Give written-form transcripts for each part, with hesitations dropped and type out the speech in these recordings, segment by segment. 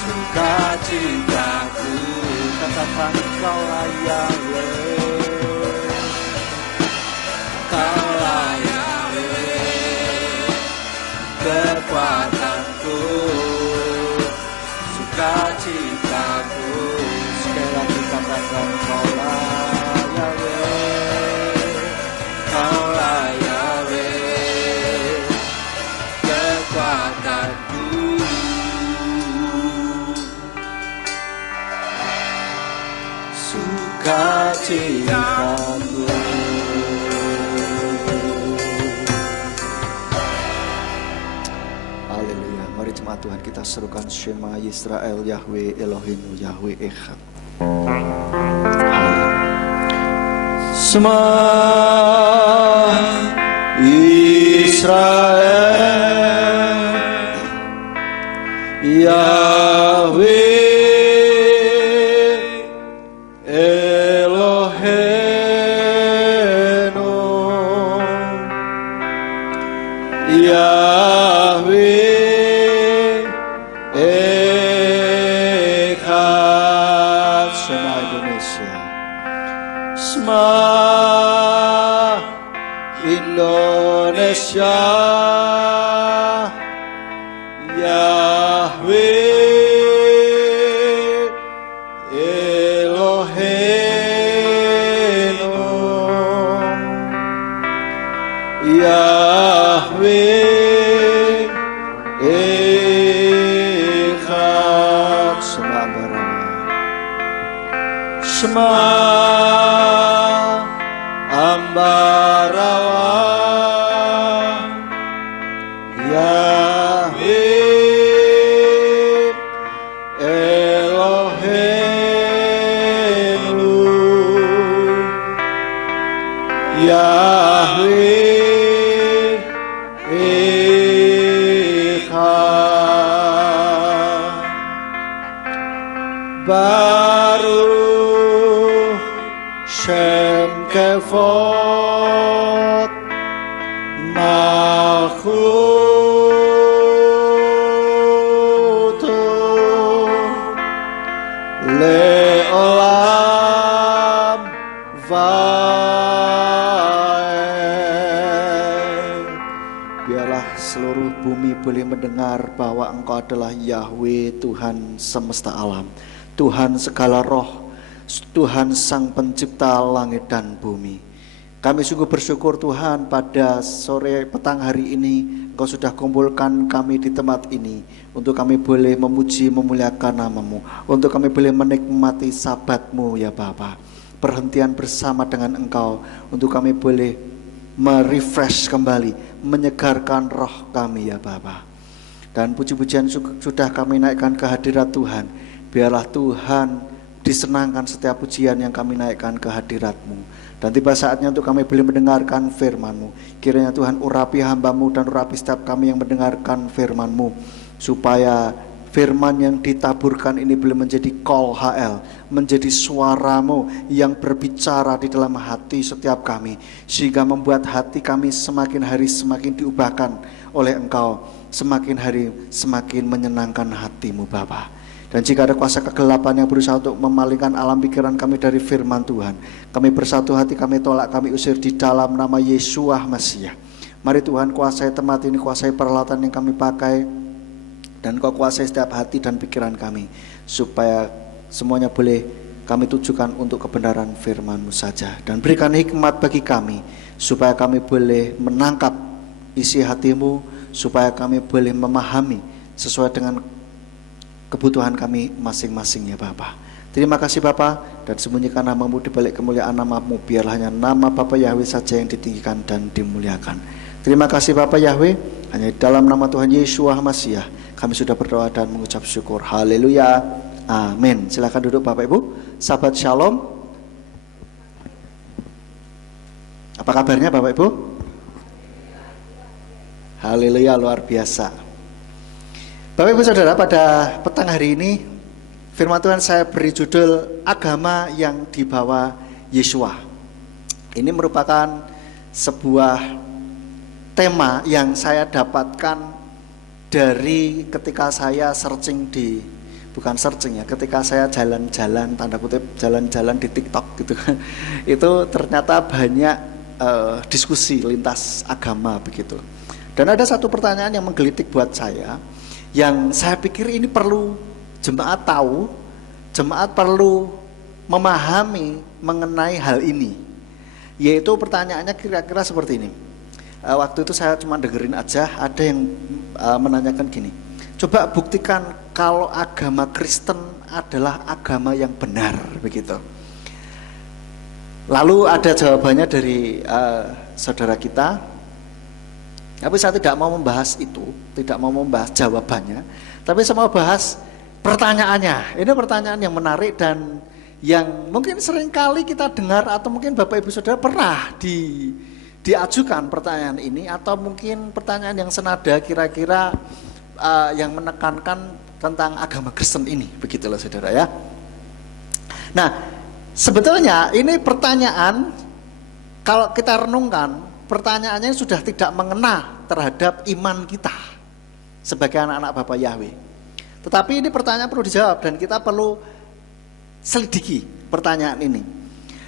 sukacitaku. Katakan Kaulah Yahweh, Kaulah Yahweh, kekuatanku, sukacitaku. Sekali lagi katakan Kaulah Yahweh, Kaulah Yahweh, kekuatanku, sukacitaku. Haleluya. Mari jemaat Tuhan kita serukan Shema Yisrael Yahweh Elohim Yahweh Echad. Shema Yisrael Yahweh Eloheinu Yahweh Echad. Shema Indonesia, Shema Indonesia, Yahweh Eloheinu Yahweh Echad. Shema Barama, Shema Ambarawa, Yahweh Eloheinu Yahweh Echad. Baruch Shem Kevod Malchuto Leolam Vaed. Biarlah seluruh bumi boleh mendengar bahwa Engkau adalah Yahweh, Tuhan semesta alam, Tuhan segala roh, Tuhan Sang Pencipta langit dan bumi. Kami sungguh bersyukur Tuhan, pada sore petang hari ini Engkau sudah kumpulkan kami di tempat ini untuk kami boleh memuji memuliakan nama-Mu, untuk kami boleh menikmati sabat-Mu ya Bapa. Perhentian bersama dengan Engkau untuk kami boleh merefresh kembali, menyegarkan roh kami ya Bapa. Dan puji-pujian sudah kami naikkan ke hadirat Tuhan. Biarlah Tuhan disenangkan setiap pujian yang kami naikkan ke hadirat-Mu. Dan tiba saatnya untuk kami boleh mendengarkan firman-Mu. Kiranya Tuhan urapi hamba-Mu dan urapi setiap kami yang mendengarkan firman-Mu, supaya firman yang ditaburkan ini boleh menjadi call HL, menjadi suara-Mu yang berbicara di dalam hati setiap kami, sehingga membuat hati kami semakin hari semakin diubahkan oleh Engkau, semakin hari semakin menyenangkan hati-Mu Bapa. Dan jika ada kuasa kegelapan yang berusaha untuk memalingkan alam pikiran kami dari firman Tuhan, kami bersatu hati, kami tolak, kami usir di dalam nama Yeshua Mesias. Mari Tuhan kuasai tempat ini, kuasai peralatan yang kami pakai, dan Kau kuasai setiap hati dan pikiran kami, supaya semuanya boleh kami tujukan untuk kebenaran firman-Mu saja. Dan berikan hikmat bagi kami, supaya kami boleh menangkap isi hati-Mu, supaya kami boleh memahami sesuai dengan kebutuhan kami masing-masing ya Bapa. Terima kasih Bapa, dan sembunyikan nama-Mu di balik kemuliaan nama-Mu. Biarlah hanya nama Bapa Yahweh saja yang ditinggikan dan dimuliakan. Terima kasih Bapa Yahweh, hanya dalam nama Tuhan Yeshua Mesias kami sudah berdoa dan mengucap syukur. Haleluya, amin. Silakan duduk Bapak Ibu. Sahabat Shalom, apa kabarnya Bapak Ibu? Haleluya, luar biasa. Bapak Ibu Saudara, pada petang hari ini firman Tuhan saya beri judul Agama yang Dibawa Yeshua. Ini merupakan sebuah tema yang saya dapatkan dari ketika saya bukan searching ya, ketika saya jalan-jalan, tanda kutip jalan-jalan di TikTok gitu kan, itu ternyata banyak diskusi lintas agama begitu. Dan ada satu pertanyaan yang menggelitik buat saya, yang saya pikir ini perlu jemaat tahu, jemaat perlu memahami mengenai hal ini. Yaitu pertanyaannya kira-kira seperti ini. Waktu itu saya cuma dengerin aja, ada yang menanyakan gini, coba buktikan kalau agama Kristen adalah agama yang benar begitu. Lalu ada jawabannya dari saudara kita, tapi saya tidak mau membahas itu, tidak mau membahas jawabannya, tapi saya mau bahas pertanyaannya. Ini pertanyaan yang menarik dan yang mungkin seringkali kita dengar, atau mungkin Bapak Ibu Saudara pernah diajukan pertanyaan ini, atau mungkin pertanyaan yang senada kira-kira yang menekankan tentang agama Kristen ini, begitulah saudara ya. Nah, sebetulnya ini pertanyaan, kalau kita renungkan, pertanyaannya sudah tidak mengena terhadap iman kita sebagai anak-anak Bapa Yahweh. Tetapi ini pertanyaan perlu dijawab dan kita perlu selidiki pertanyaan ini.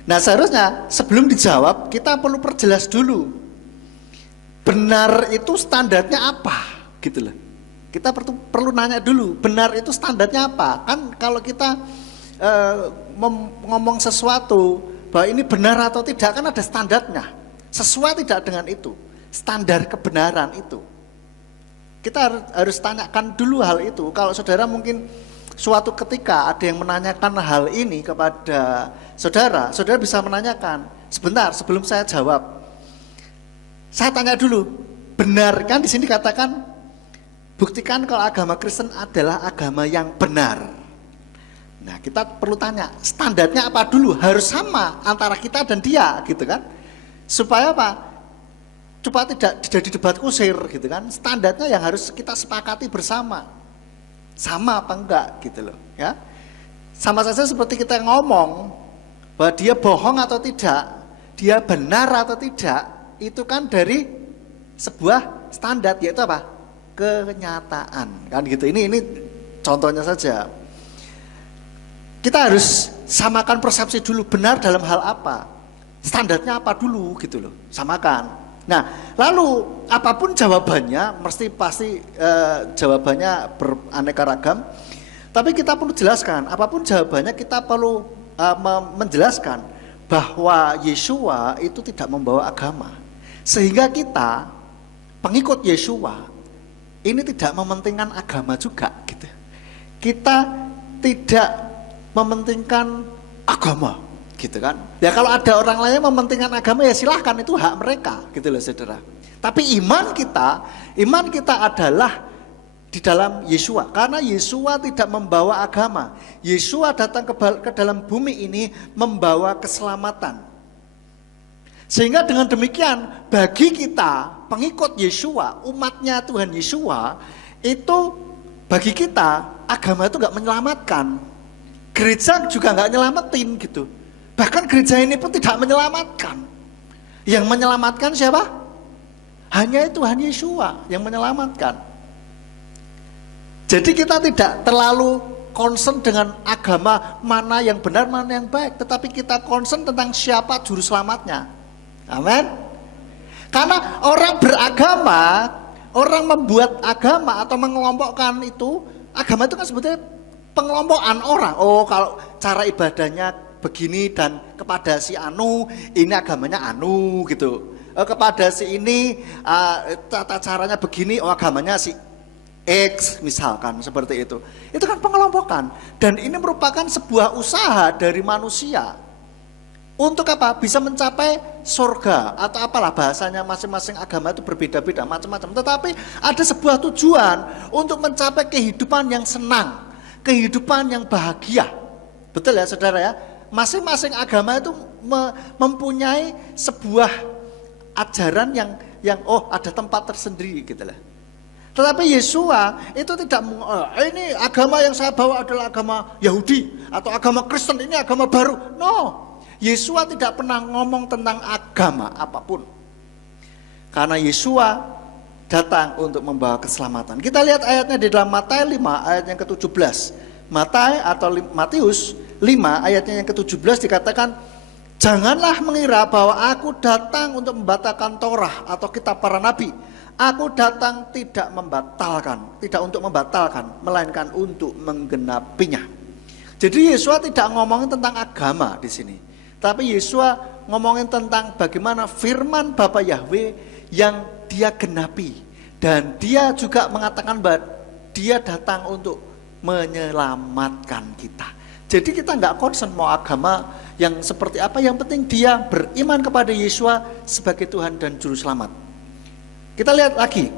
Nah, seharusnya sebelum dijawab kita perlu perjelas dulu, benar itu standarnya apa gitu loh. Kita perlu nanya dulu, benar itu standarnya apa? Kan kalau kita ngomong sesuatu bahwa ini benar atau tidak, kan ada standarnya. Sesuai tidak dengan itu, standar kebenaran itu. Kita harus tanyakan dulu hal itu. Kalau saudara mungkin suatu ketika ada yang menanyakan hal ini kepada saudara, saudara bisa menanyakan, sebentar sebelum saya jawab, saya tanya dulu, benar kan di sini katakan, buktikan kalau agama Kristen adalah agama yang benar. Nah, kita perlu tanya, standarnya apa dulu? Harus sama antara kita dan dia, gitu kan? Supaya apa? Supaya tidak jadi debat kusir, gitu kan? Standarnya yang harus kita sepakati bersama. Sama apa enggak, gitu loh, ya? Sama saja seperti kita ngomong bahwa dia bohong atau tidak, dia benar atau tidak, itu kan dari sebuah standar, yaitu apa? Kenyataan, kan gitu. Ini contohnya saja. Kita harus samakan persepsi dulu, benar dalam hal apa, standarnya apa dulu gitu loh, samakan. Nah, lalu apapun jawabannya, pasti jawabannya beraneka ragam. Tapi kita perlu jelaskan, apapun jawabannya kita perlu menjelaskan bahwa Yeshua itu tidak membawa agama. Sehingga kita, pengikut Yeshua, ini tidak mementingkan agama juga gitu. Kita tidak mementingkan agama gitu kan. Ya kalau ada orang lain yang mementingkan agama, ya silahkan, itu hak mereka gitu loh saudara. Tapi iman kita adalah di dalam Yeshua, karena Yeshua tidak membawa agama. Yeshua datang ke dalam bumi ini membawa keselamatan. Sehingga dengan demikian bagi kita pengikut Yeshua, umatnya Tuhan Yeshua, itu bagi kita agama itu gak menyelamatkan, gereja juga gak nyelamatin gitu. Bahkan gereja ini pun tidak menyelamatkan. Yang menyelamatkan siapa? Hanya Tuhan Yeshua yang menyelamatkan. Jadi kita tidak terlalu concern dengan agama mana yang benar, mana yang baik, tetapi kita concern tentang siapa juru selamatnya. Amin. Karena orang beragama, orang membuat agama atau mengelompokkan itu, agama itu kan sebetulnya pengelompokan orang. Oh, kalau cara ibadahnya begini dan kepada si anu, ini agamanya anu gitu. Kepada si ini tata caranya begini, oh agamanya si X misalkan, seperti itu. Itu kan pengelompokan, dan ini merupakan sebuah usaha dari manusia untuk apa? Bisa mencapai surga atau apalah bahasanya, masing-masing agama itu berbeda-beda macam-macam. Tetapi ada sebuah tujuan untuk mencapai kehidupan yang senang, kehidupan yang bahagia. Betul ya saudara ya? Masing-masing agama itu mempunyai sebuah ajaran yang ada tempat tersendiri gitu lah. Tetapi Yeshua itu tidak, ini agama yang saya bawa adalah agama Yahudi atau agama Kristen, ini agama baru. No, Yeshua tidak pernah ngomong tentang agama apapun. Karena Yeshua datang untuk membawa keselamatan. Kita lihat ayatnya di dalam Matius 5 ayat yang ke-17. Matius 5 ayatnya yang ke-17 dikatakan, janganlah mengira bahwa aku datang untuk membatalkan Torah atau kitab para nabi. Aku datang tidak untuk membatalkan, melainkan untuk menggenapinya. Jadi Yesus tidak ngomongin tentang agama di sini. Tapi Yesus ngomongin tentang bagaimana firman Bapa Yahweh yang dia genapi. Dan dia juga mengatakan bahwa dia datang untuk menyelamatkan kita. Jadi kita nggak concern mau agama yang seperti apa, yang penting dia beriman kepada Yesus sebagai Tuhan dan Juru Selamat. Kita lihat lagi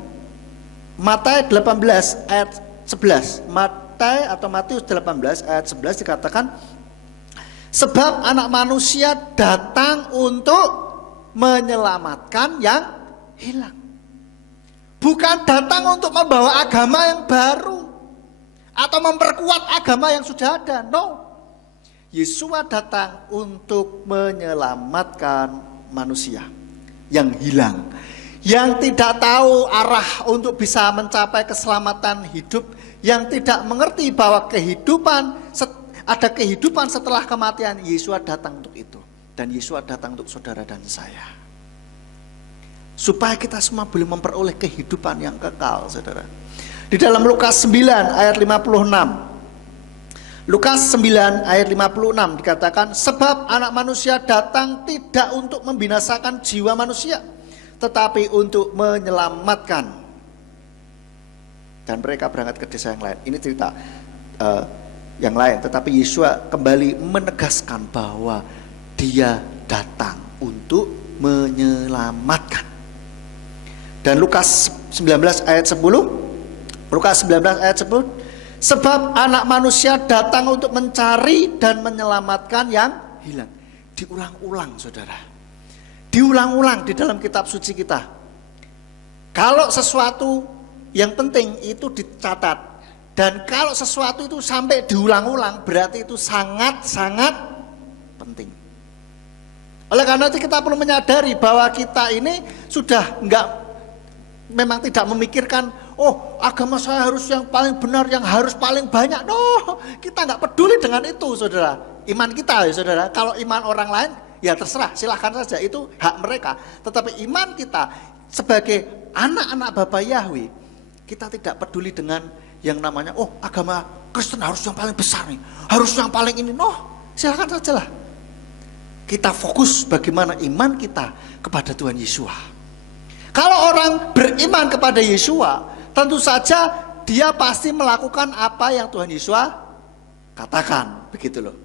Matius 18 ayat 11. Matius 18 ayat 11 dikatakan, sebab anak manusia datang untuk menyelamatkan yang hilang. Bukan datang untuk membawa agama yang baru atau memperkuat agama yang sudah ada. No. Yesus datang untuk menyelamatkan manusia yang hilang, yang tidak tahu arah untuk bisa mencapai keselamatan hidup, yang tidak mengerti bahwa ada kehidupan setelah kematian. Yesus datang untuk itu, dan Yesus datang untuk saudara dan saya, supaya kita semua boleh memperoleh kehidupan yang kekal, saudara. Di dalam Lukas 9 ayat 56, Lukas 9 ayat 56 dikatakan, sebab anak manusia datang tidak untuk membinasakan jiwa manusia, tetapi untuk menyelamatkan. Dan mereka berangkat ke desa yang lain. Ini cerita yang lain, tetapi Yesus kembali menegaskan bahwa dia datang untuk menyelamatkan. Dan Lukas 19 ayat 10, Lukas 19 ayat 10, sebab anak manusia datang untuk mencari dan menyelamatkan yang hilang. Diulang-ulang, saudara. Diulang-ulang di dalam kitab suci kita. Kalau sesuatu yang penting itu dicatat, dan kalau sesuatu itu sampai diulang-ulang, berarti itu sangat-sangat penting. Oleh karena itu kita perlu menyadari bahwa kita ini sudah memang tidak memikirkan, oh agama saya harus yang paling benar, yang harus paling banyak. No, kita nggak peduli dengan itu, saudara. Iman kita, ya saudara. Kalau iman orang lain, ya terserah, silahkan saja, itu hak mereka. Tetapi iman kita sebagai anak-anak Bapa Yahweh, kita tidak peduli dengan yang namanya, oh agama Kristen harus yang paling besar nih, harus yang paling ini. No, silahkan sajalah. Kita fokus bagaimana iman kita kepada Tuhan Yesus. Kalau orang beriman kepada Yesus, tentu saja dia pasti melakukan apa yang Tuhan Yesus katakan, begitu loh.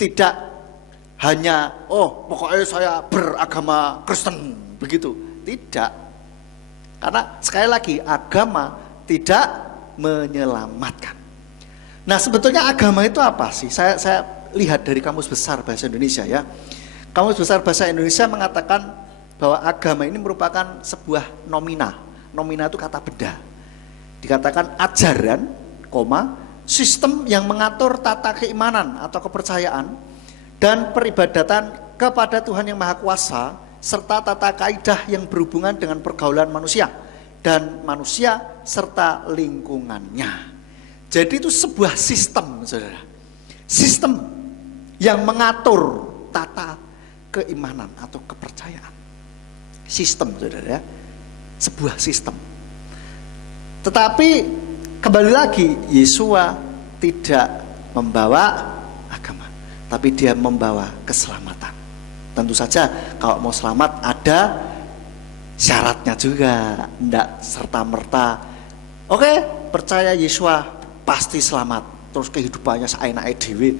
Tidak hanya, oh pokoknya saya beragama Kristen, begitu. Tidak. Karena sekali lagi, agama tidak menyelamatkan. Nah, sebetulnya agama itu apa sih? Saya lihat dari Kamus Besar Bahasa Indonesia ya. Kamus Besar Bahasa Indonesia mengatakan bahwa agama ini merupakan sebuah nomina. Nomina itu kata benda. Dikatakan ajaran, sistem yang mengatur tata keimanan atau kepercayaan dan peribadatan kepada Tuhan yang Maha Kuasa, serta tata kaidah yang berhubungan dengan pergaulan manusia dan manusia serta lingkungannya. Jadi itu sebuah sistem, saudara. Sistem yang mengatur tata keimanan atau kepercayaan. Sistem, saudara ya, sebuah sistem. Tetapi kembali lagi, Yesus tidak membawa agama, tapi dia membawa keselamatan. Tentu saja kalau mau selamat ada syaratnya juga, tidak serta-merta. Oke, percaya Yesus pasti selamat, terus kehidupannya seenake dhewe,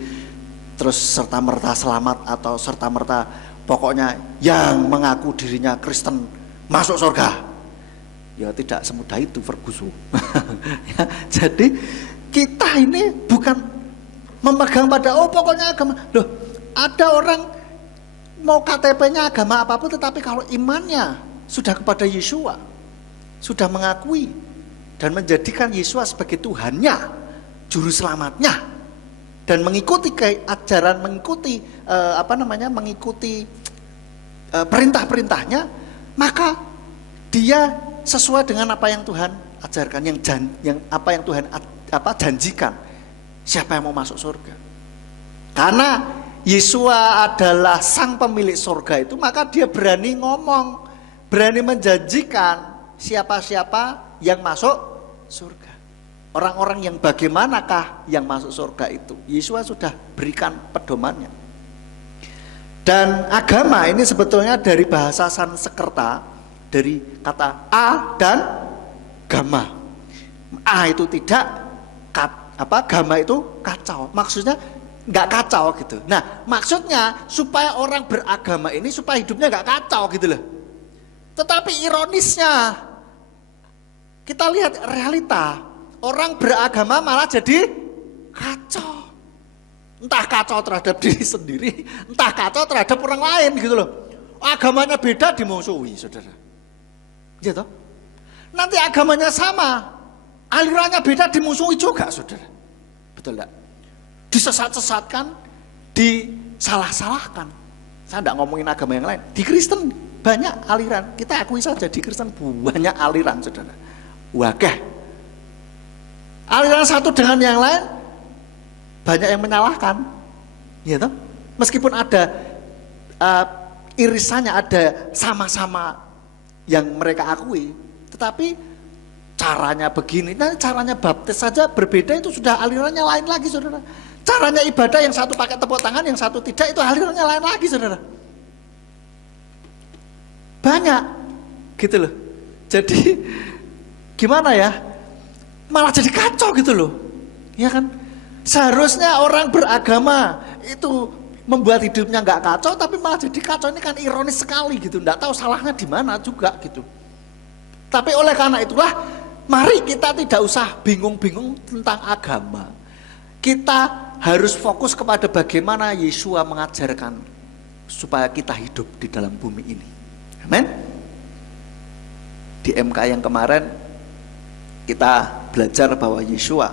terus serta-merta selamat, atau serta-merta pokoknya yang mengaku dirinya Kristen masuk surga. Ya tidak semudah itu, Ferguson. Ya, jadi kita ini bukan memegang pada, oh pokoknya agama. Loh, ada orang mau KTP-nya agama apapun, tetapi kalau imannya sudah kepada Yesus, sudah mengakui dan menjadikan Yesus sebagai Tuhannya, Juru Selamatnya, dan mengikuti ajaran, mengikuti mengikuti perintah-perintahnya, maka dia sesuai dengan apa yang Tuhan ajarkan, apa yang Tuhan janjikan. Siapa yang mau masuk surga? Karena Yesua adalah sang pemilik surga itu, maka dia berani ngomong, berani menjanjikan siapa-siapa yang masuk surga. Orang-orang yang bagaimanakah yang masuk surga itu? Yesua sudah berikan pedomannya. Dan agama ini sebetulnya dari bahasa Sanskerta, dari kata a dan gama. A itu tidak, gama itu kacau. Maksudnya nggak kacau gitu. Nah, maksudnya supaya orang beragama ini supaya hidupnya nggak kacau gitu loh. Tetapi ironisnya kita lihat realita, orang beragama malah jadi kacau. Entah kacau terhadap diri sendiri, entah kacau terhadap orang lain gitu loh. Agamanya beda dimusuhi, saudara. Gitu. Nanti agamanya sama, alirannya beda dimusuhi juga, saudara. Betul enggak? Disesat-sesatkan, disalah-salahkan. Saya enggak ngomongin agama yang lain. Di Kristen banyak aliran. Kita akui saja di Kristen banyak aliran, saudara. Wakah. Aliran satu dengan yang lain banyak yang menyalahkan. Gitu. Meskipun ada irisannya, ada sama-sama yang mereka akui, tetapi caranya begini, nah caranya baptis saja berbeda, itu sudah alirannya lain lagi, saudara. Caranya ibadah yang satu pakai tepuk tangan, yang satu tidak, itu alirannya lain lagi, saudara. Banyak, gitu loh. Jadi gimana ya? Malah jadi kacau gitu loh, ya kan? Seharusnya orang beragama itu membuat hidupnya nggak kacau, tapi malah jadi kacau. Ini kan ironis sekali gitu, nggak tahu salahnya di mana juga gitu. Tapi oleh karena itulah, mari kita tidak usah bingung-bingung tentang agama. Kita harus fokus kepada bagaimana Yesua mengajarkan supaya kita hidup di dalam bumi ini. Amin. Di MK yang kemarin kita belajar bahwa Yesua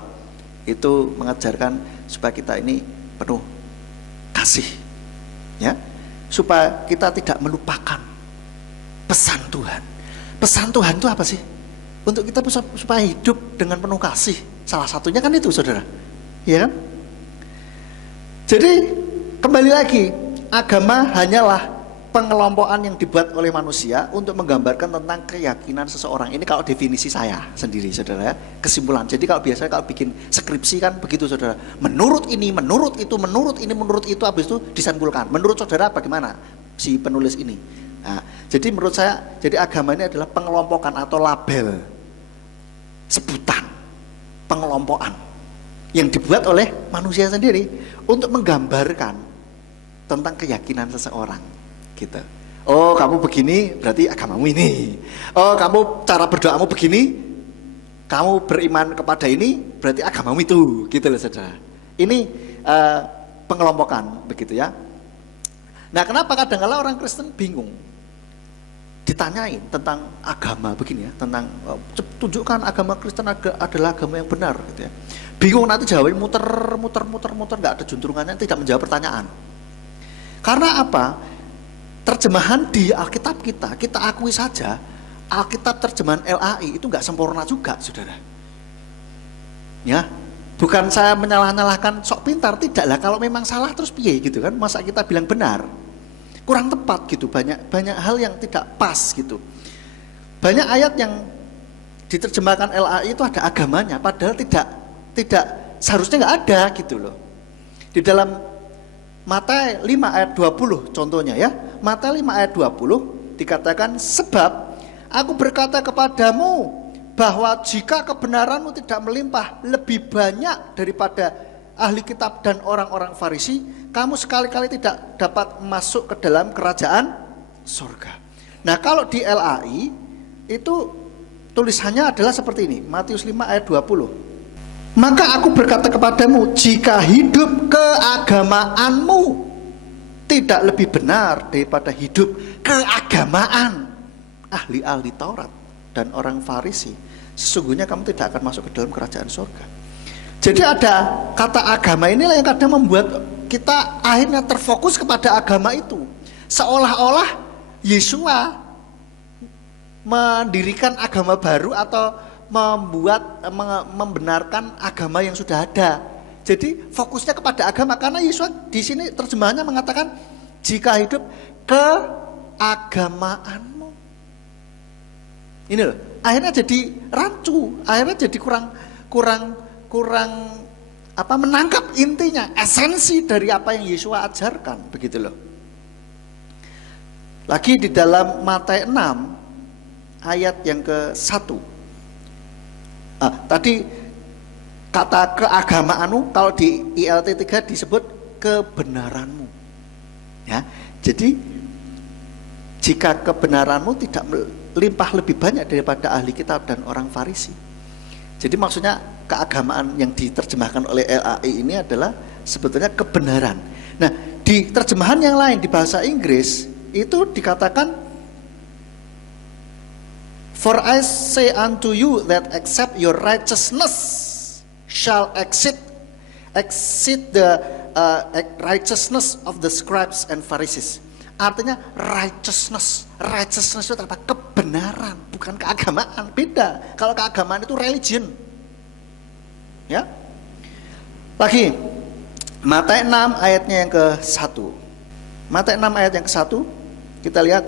itu mengajarkan supaya kita ini penuh kasih, ya, supaya kita tidak melupakan pesan Tuhan. Pesan Tuhan itu apa sih? Untuk kita supaya hidup dengan penuh kasih. Salah satunya kan itu, saudara. Ya kan? Jadi kembali lagi, agama hanyalah pengelompokan yang dibuat oleh manusia untuk menggambarkan tentang keyakinan seseorang. Ini kalau definisi saya sendiri, saudara, kesimpulan. Jadi kalau biasanya kalau bikin skripsi kan begitu, saudara. Menurut ini, menurut itu, menurut ini, menurut itu, habis itu disimpulkan. Menurut saudara bagaimana si penulis ini? Nah, jadi menurut saya, jadi agama ini adalah pengelompokan atau label, sebutan, pengelompokan yang dibuat oleh manusia sendiri untuk menggambarkan tentang keyakinan seseorang. Gitu. Oh, kamu begini berarti agamamu ini. Oh, kamu cara berdoamu begini, kamu beriman kepada ini berarti agamamu itu. Gitu loh, saudara. Ini pengelompokan begitu ya. Nah, kenapa kadang-kala orang Kristen bingung ditanyain tentang agama begini ya, tentang tunjukkan agama Kristen adalah agama yang benar gitu ya. Bingung, nanti jawabnya muter, nggak ada juntrungannya, tidak menjawab pertanyaan. Karena apa? Terjemahan di Alkitab kita akui saja, Alkitab terjemahan LAI itu nggak sempurna juga, saudara. Ya, bukan saya menyalah-nyalahkan sok pintar, tidak lah. Kalau memang salah terus piye gitu kan? Masa kita bilang benar? Kurang tepat gitu. Banyak hal yang tidak pas gitu. Banyak ayat yang diterjemahkan LAI itu ada agamanya, padahal tidak seharusnya nggak ada gitu loh. Di dalam Matius 5 ayat 20 contohnya ya. Matius 5 ayat 20 dikatakan, sebab aku berkata kepadamu bahwa jika kebenaranmu tidak melimpah lebih banyak daripada ahli kitab dan orang-orang Farisi, kamu sekali-kali tidak dapat masuk ke dalam kerajaan surga. Nah, kalau di LAI itu tulisannya adalah seperti ini, Matius 5 ayat 20. Maka aku berkata kepadamu, jika hidup keagamaanmu tidak lebih benar daripada hidup keagamaan ahli-ahli Taurat dan orang Farisi, sesungguhnya kamu tidak akan masuk ke dalam kerajaan surga. Jadi ada kata agama inilah yang kadang membuat kita akhirnya terfokus kepada agama itu. Seolah-olah Yesua mendirikan agama baru atau membenarkan agama yang sudah ada. Jadi fokusnya kepada agama, karena Yesus di sini terjemahannya mengatakan jika hidup keagamaanmu. Ini loh, akhirnya jadi rancu, akhirnya jadi kurang menangkap intinya, esensi dari apa yang Yesus ajarkan, begitu loh. Lagi di dalam Matius 6 ayat yang ke-1. Tadi kata keagamaanmu, kalau di ILT 3 disebut kebenaranmu. Ya, jadi jika kebenaranmu tidak melimpah lebih banyak daripada ahli kitab dan orang Farisi. Jadi maksudnya keagamaan yang diterjemahkan oleh LAI ini adalah sebetulnya kebenaran. Nah, di terjemahan yang lain di bahasa Inggris itu dikatakan, for I say unto you that except your righteousness shall exceed the righteousness of the scribes and Pharisees. Artinya righteousness itu apa? Kebenaran, bukan keagamaan. Beda. Kalau keagamaan itu religion. Ya. Lagi Matius 6 ayatnya yang ke-1. Matius 6 ayat yang ke-1 kita lihat,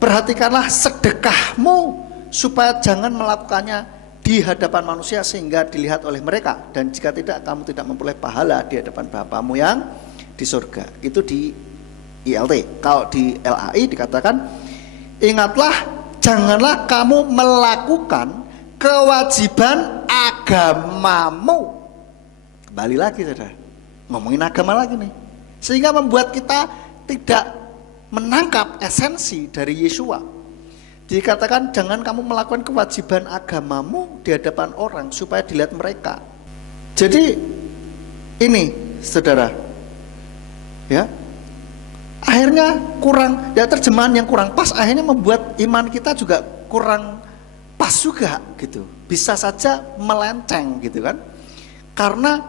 perhatikanlah sedekahmu supaya jangan melakukannya di hadapan manusia sehingga dilihat oleh mereka, dan jika tidak kamu tidak memperoleh pahala di hadapan Bapamu yang di surga. Itu di ILT. Kalau di LAI dikatakan, ingatlah janganlah kamu melakukan kewajiban agamamu. Kembali lagi saudara, ngomongin agama lagi nih, sehingga membuat kita tidak menangkap esensi dari Yesua. Dikatakan jangan kamu melakukan kewajiban agamamu di hadapan orang supaya dilihat mereka. Jadi ini saudara, ya, akhirnya kurang, ya terjemahan yang kurang pas akhirnya membuat iman kita juga kurang pas juga gitu. Bisa saja melenceng gitu kan, karena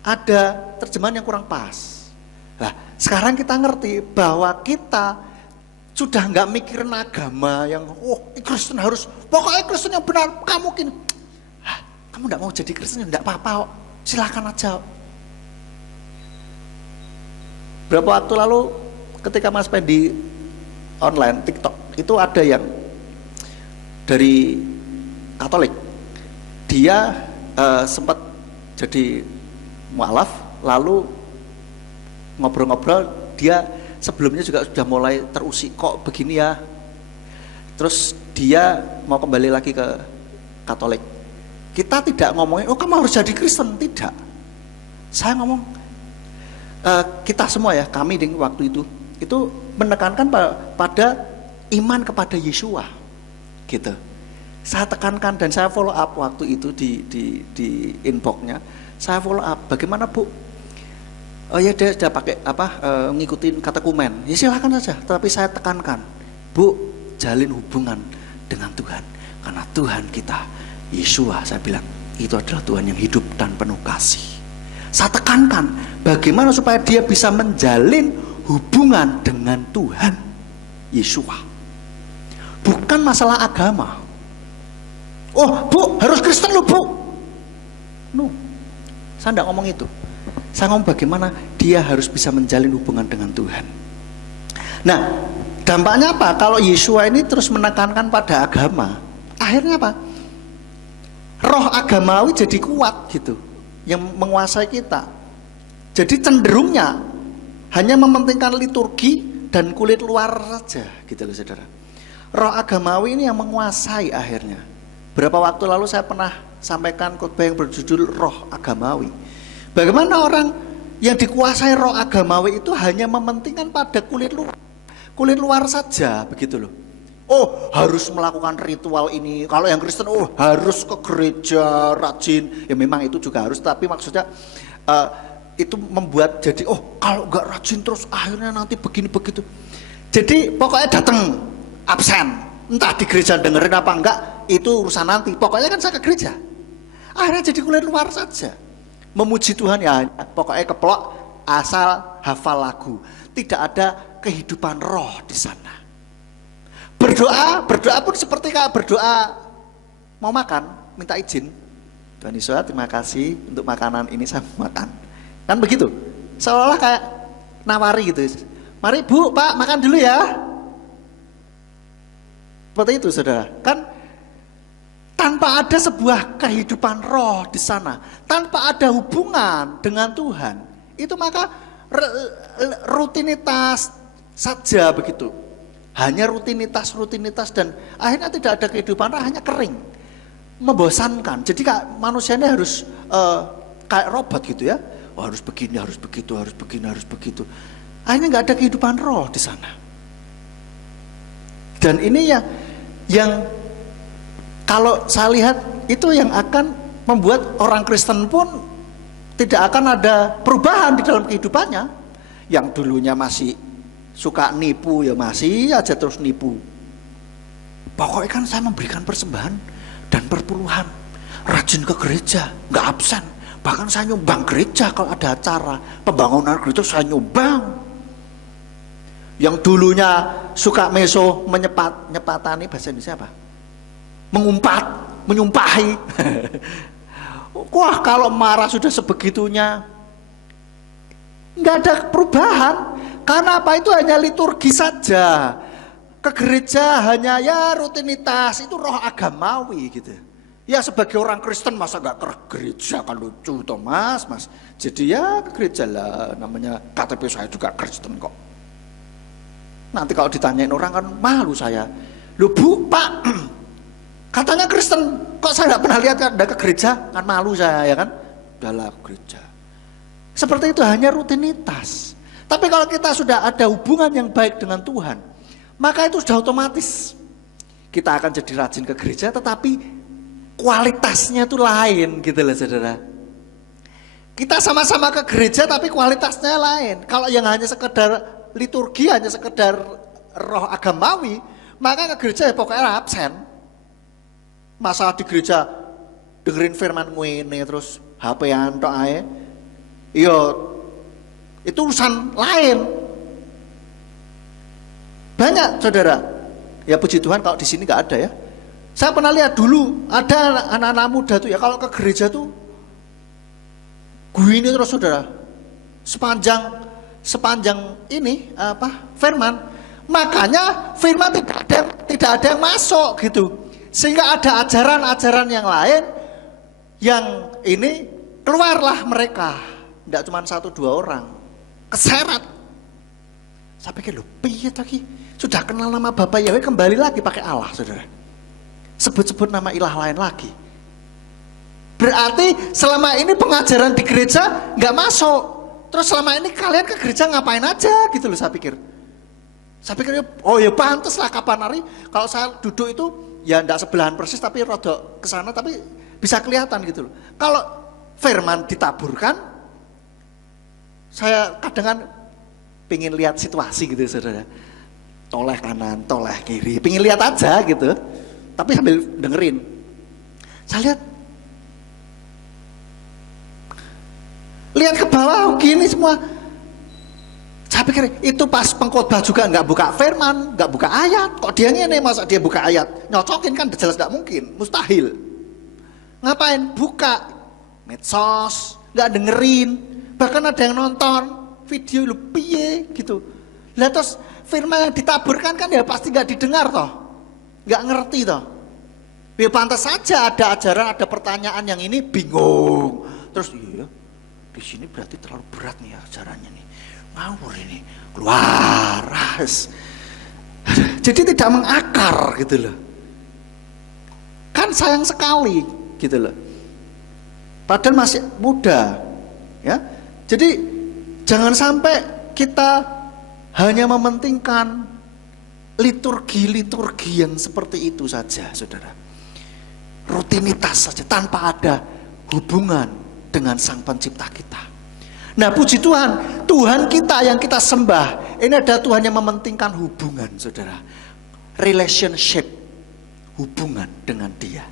ada terjemahan yang kurang pas. Nah, sekarang kita ngerti bahwa kita sudah nggak mikirin agama yang Kristen harus, pokoknya Kristen yang benar. Kamu mungkin kamu nggak mau jadi Kristen, nggak apa-apa, silakan aja. Berapa waktu lalu ketika Mas Pendi online TikTok itu ada yang dari Katolik, dia sempat jadi mualaf, lalu ngobrol-ngobrol, dia sebelumnya juga sudah mulai terusik, kok begini ya. Terus dia mau kembali lagi ke Katolik. Kita tidak ngomongin, kamu harus jadi Kristen, tidak. Saya ngomong, kita semua ya, kami di waktu itu menekankan pada iman kepada Yesua, gitu. Saya tekankan dan saya follow up waktu itu di inboxnya. Saya follow up, bagaimana Bu? Oh ya, dia sudah pakai ngikutin katekumen. Ya silakan saja, tapi saya tekankan, Bu, jalin hubungan dengan Tuhan, karena Tuhan kita, Yesua, saya bilang, itu adalah Tuhan yang hidup dan penuh kasih. Saya tekankan bagaimana supaya dia bisa menjalin hubungan dengan Tuhan Yesua. Bukan masalah agama. Oh Bu, harus Kristen loh Bu. No, saya tidak ngomong itu. Saya ngomong bagaimana dia harus bisa menjalin hubungan dengan Tuhan. Nah, dampaknya apa? Kalau Yesua ini terus menekankan pada agama, akhirnya apa? Roh agamawi jadi kuat gitu, yang menguasai kita. Jadi cenderungnya hanya mementingkan liturgi dan kulit luar saja, gitu loh saudara. Roh agamawi ini yang menguasai akhirnya. Berapa waktu lalu saya pernah sampaikan khotbah yang berjudul Roh Agamawi. Bagaimana orang yang dikuasai roh agamawi itu hanya mementingkan pada kulit luar saja, begitu loh. Oh, harus melakukan ritual ini. Kalau yang Kristen, harus ke gereja rajin. Ya memang itu juga harus, tapi maksudnya itu membuat jadi kalau nggak rajin terus akhirnya nanti begini begitu. Jadi pokoknya datang absen, entah di gereja dengerin apa enggak, itu urusan nanti. Pokoknya kan saya ke gereja. Akhirnya jadi kulit luar saja. Memuji Tuhan ya pokoknya keplok, asal hafal lagu. Tidak ada kehidupan roh di sana. Berdoa pun seperti kayak berdoa mau makan, minta izin. Tuhan Yesus, terima kasih untuk makanan ini saya makan. Kan begitu. Seolah-olah kayak nawari gitu. Mari Bu, Pak, makan dulu ya. Seperti itu saudara. Kan tanpa ada sebuah kehidupan roh di sana, tanpa ada hubungan dengan Tuhan, itu maka rutinitas saja begitu. Hanya rutinitas dan akhirnya tidak ada kehidupan roh, hanya kering, membosankan. Jadi manusianya harus kayak robot gitu ya. Oh, harus begini, harus begitu, harus begini, harus begitu. Akhirnya nggak ada kehidupan roh di sana. Dan ini yang kalau saya lihat itu yang akan membuat orang Kristen pun tidak akan ada perubahan di dalam kehidupannya. Yang dulunya masih suka nipu ya masih aja terus nipu. Pokoknya kan saya memberikan persembahan dan perpuluhan, rajin ke gereja, nggak absen. Bahkan saya nyumbang gereja kalau ada acara pembangunan gereja saya nyumbang. Yang dulunya suka meso nyepatani bahasa Indonesia apa? Mengumpat, menyumpahi. Wah, kalau marah sudah sebegitunya, nggak ada perubahan. Karena apa? Itu hanya liturgi saja. Ke gereja hanya ya rutinitas, itu roh agamawi gitu. Ya sebagai orang Kristen masa nggak ke gereja, kan lucu toh mas. Jadi ya ke gereja lah, namanya KTP saya juga Kristen kok. Nanti kalau ditanyain orang kan malu saya. Loh Bu, Pak, katanya Kristen, kok saya nggak pernah lihat ada ke gereja? Kan malu saya ya kan. Udahlah ke gereja. Seperti itu hanya rutinitas. Tapi kalau kita sudah ada hubungan yang baik dengan Tuhan, maka itu sudah otomatis. Kita akan jadi rajin ke gereja, tetapi kualitasnya itu lain gitu loh saudara. Kita sama-sama ke gereja tapi kualitasnya lain. Kalau yang hanya sekedar liturgi, hanya sekedar roh agamawi, maka ke gereja ya pokoknya absen. Masa di gereja dengerin firman ngene terus HP-an tok ae. Iya, itu urusan lain. Banyak saudara. Ya puji Tuhan kalau di sini nggak ada ya. Saya pernah lihat dulu ada anak-anak muda tuh ya kalau ke gereja tuh gue ini terus saudara. Sepanjang ini firman. Makanya firman tidak ada yang masuk gitu. Sehingga ada ajaran-ajaran yang lain yang ini keluarlah mereka. Tidak cuma 1-2 orang. Keseret. Saya pikir loh, piye lagi? Sudah kenal nama Bapak Yahweh kembali lagi pakai Allah, saudara. Sebut-sebut nama ilah lain lagi. Berarti selama ini pengajaran di gereja nggak masuk. Terus selama ini kalian ke gereja ngapain aja gitu loh saya pikir. Saya pikir oh ya pantas lah kapan hari kalau saya duduk itu ya nggak sebelahan persis tapi rodok ke sana tapi bisa kelihatan gitu loh. Kalau firman ditaburkan saya kadang kan pengen lihat situasi gitu saudara. Toleh kanan, toleh kiri, pengen lihat aja gitu. Tapi sambil dengerin. Saya lihat ke bawah gini semua. Saya pikir itu pas pengkhotbah juga nggak buka firman, nggak buka ayat. Kok dia ngene masa dia buka ayat? Nyocokin kan jelas nggak mungkin, mustahil. Ngapain? Buka medsos, nggak dengerin. Bahkan ada yang nonton video lu piye gitu. Lah terus firman yang ditaburkan kan ya pasti nggak didengar toh, nggak ngerti toh. Ya pantas saja ada ajaran, ada pertanyaan yang ini bingung. Terus iya, di sini berarti terlalu berat nih ajarannya nih. Ngawur ini, keluar. Jadi tidak mengakar gitu loh. Kan sayang sekali gitu loh. Padahal masih muda, ya. Jadi jangan sampai kita hanya mementingkan liturgi-liturgi yang seperti itu saja, saudara. Rutinitas saja tanpa ada hubungan dengan Sang Pencipta kita. Nah puji Tuhan, Tuhan kita yang kita sembah, ini ada Tuhan yang mementingkan hubungan, saudara. Relationship, hubungan dengan Dia.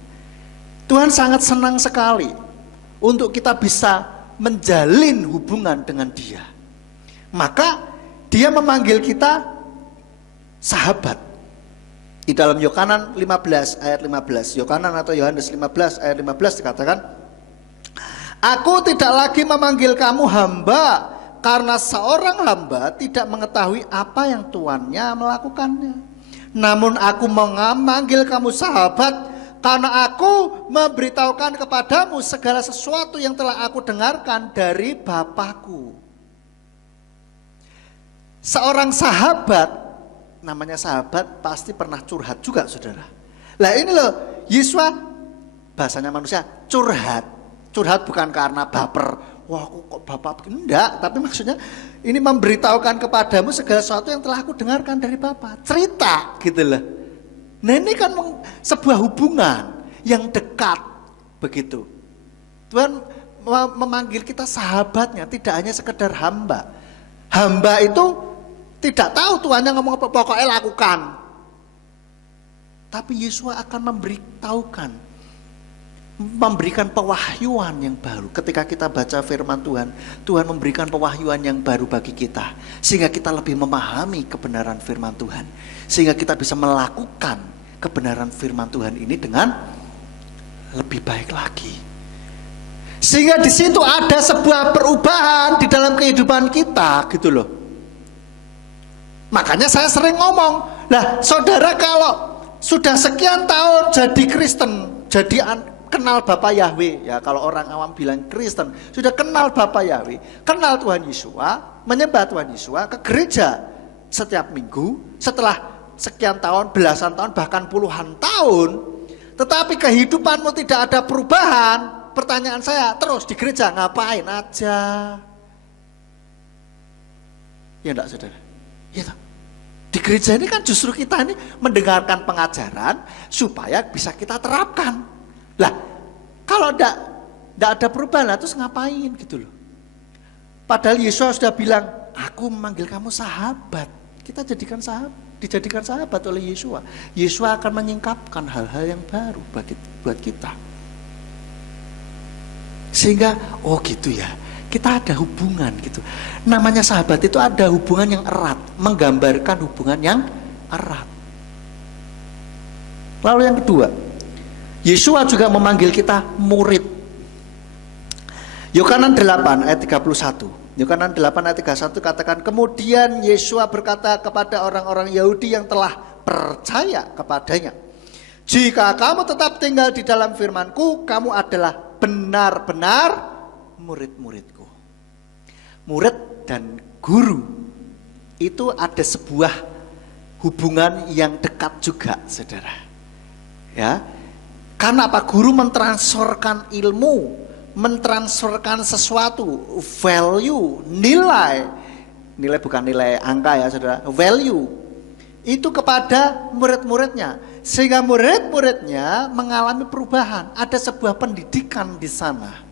Tuhan sangat senang sekali untuk kita bisa menjalin hubungan dengan Dia. Maka Dia memanggil kita sahabat. Di dalam Yohanes 15 ayat 15, Yohanes atau Yohanes 15 ayat 15 dikatakan, Aku tidak lagi memanggil kamu hamba, karena seorang hamba tidak mengetahui apa yang tuannya melakukannya. Namun aku memanggil kamu sahabat, karena aku memberitahukan kepadamu segala sesuatu yang telah aku dengarkan dari Bapakku. Seorang sahabat, namanya sahabat, pasti pernah curhat juga, saudara. Lah ini loh, Yesus bahasanya manusia curhat. Curhat bukan karena baper, wah aku kok bapak begini, enggak. Tapi maksudnya ini memberitahukan kepadamu segala sesuatu yang telah aku dengarkan dari Bapa. Cerita gitu loh. Nah ini kan sebuah hubungan yang dekat begitu. Tuhan memanggil kita sahabatnya, tidak hanya sekedar hamba. Hamba itu tidak tahu tuannya ngomong apa, pokoknya lakukan. Tapi Yesus akan memberitahukan, memberikan pewahyuan yang baru. Ketika kita baca firman Tuhan, Tuhan memberikan pewahyuan yang baru bagi kita, sehingga kita lebih memahami kebenaran firman Tuhan, sehingga kita bisa melakukan kebenaran firman Tuhan ini dengan lebih baik lagi. Sehingga di situ ada sebuah perubahan di dalam kehidupan kita, gitu loh. Makanya saya sering ngomong, lah saudara kalau sudah sekian tahun jadi Kristen, jadi kenal Bapa Yahweh, ya kalau orang awam bilang Kristen, sudah kenal Bapa Yahweh, kenal Tuhan Yesus, menyembah Tuhan Yesus, ke gereja setiap minggu, setelah sekian tahun, belasan tahun, bahkan puluhan tahun, tetapi kehidupanmu tidak ada perubahan. Pertanyaan saya, terus di gereja ngapain aja? Ya enggak, saudara? Ya, di gereja ini kan justru kita ini mendengarkan pengajaran supaya bisa kita terapkan. Lah, kalau enggak ada perubahan, terus ngapain gitu loh. Padahal Yesus sudah bilang, aku memanggil kamu sahabat. Kita dijadikan sahabat oleh Yesus. Yesus akan menyingkapkan hal-hal yang baru buat kita. Sehingga, oh gitu ya, kita ada hubungan gitu. Namanya sahabat itu ada hubungan yang erat, menggambarkan hubungan yang erat. Lalu yang kedua, Yesus juga memanggil kita murid. Yohanes 8 ayat 31. Yohanes 8 ayat 31 katakan, kemudian Yesus berkata kepada orang-orang Yahudi yang telah percaya kepadanya, jika kamu tetap tinggal di dalam firman-Ku, kamu adalah benar-benar murid-muridku. Murid dan guru itu ada sebuah hubungan yang dekat juga, saudara. Ya, karena apa? Guru mentransferkan ilmu, mentransferkan sesuatu, value, nilai bukan nilai angka ya, saudara, value itu kepada murid-muridnya, sehingga murid-muridnya mengalami perubahan. Ada sebuah pendidikan di sana.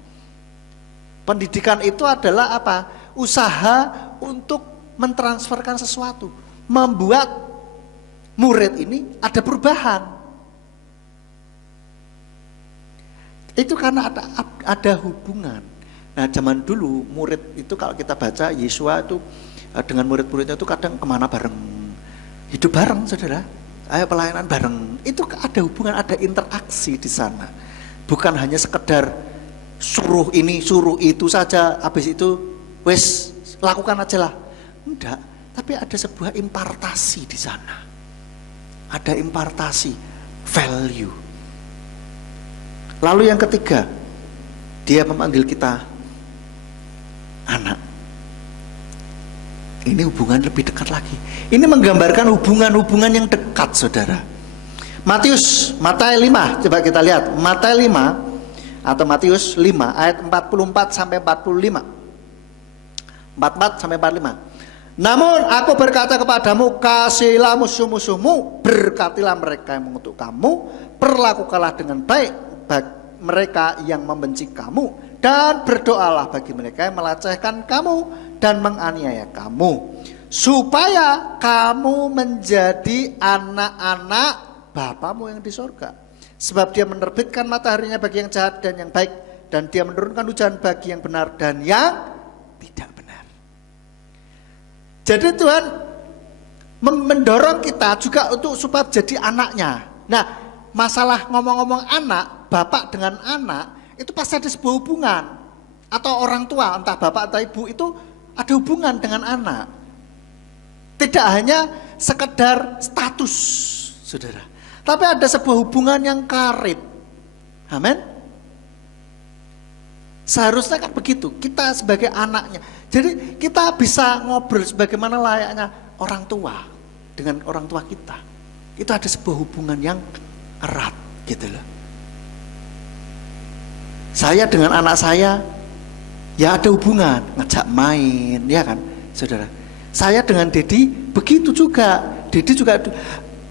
Pendidikan itu adalah apa? Usaha untuk mentransferkan sesuatu, membuat murid ini ada perubahan. Itu karena ada hubungan. Nah, zaman dulu murid itu kalau kita baca Yesua itu dengan murid-muridnya itu kadang kemana bareng, hidup bareng, saudara. Ayo pelayanan bareng. Itu ada hubungan, ada interaksi di sana. Bukan hanya sekedar suruh ini, suruh itu saja, habis itu wes lakukan aja lah. Enggak, tapi ada sebuah impartasi di sana. Ada impartasi value. Lalu yang ketiga, dia memanggil kita anak. Ini hubungan lebih dekat lagi. Ini menggambarkan hubungan-hubungan yang dekat, saudara. Matius 5, coba kita lihat. Matius 5 atau Matius 5 ayat 44 sampai 45. 44 sampai 45. Namun aku berkata kepadamu, kasihilah musuh-musuhmu, berkatilah mereka yang mengutuk kamu, perlakukanlah dengan baik bagi mereka yang membenci kamu, dan berdoalah bagi mereka yang melecehkan kamu dan menganiaya kamu, supaya kamu menjadi anak-anak Bapamu yang di sorga. Sebab dia menerbitkan mataharinya bagi yang jahat dan yang baik, dan dia menurunkan hujan bagi yang benar dan yang tidak benar. Jadi Tuhan mendorong kita juga untuk supaya jadi anaknya. Nah, masalah ngomong-ngomong anak, bapak dengan anak, itu pasti ada sebuah hubungan. Atau orang tua, entah bapak atau ibu, itu ada hubungan dengan anak. Tidak hanya sekedar status, saudara. Tapi ada sebuah hubungan yang karib. Amin. Seharusnya kan begitu, kita sebagai anaknya. Jadi kita bisa ngobrol sebagaimana layaknya orang tua dengan orang tua kita. Itu ada sebuah hubungan yang erat gitu loh. Saya dengan anak saya ya ada hubungan, ngajak main, ya kan, saudara. Saya dengan Dedi begitu juga. Dedi juga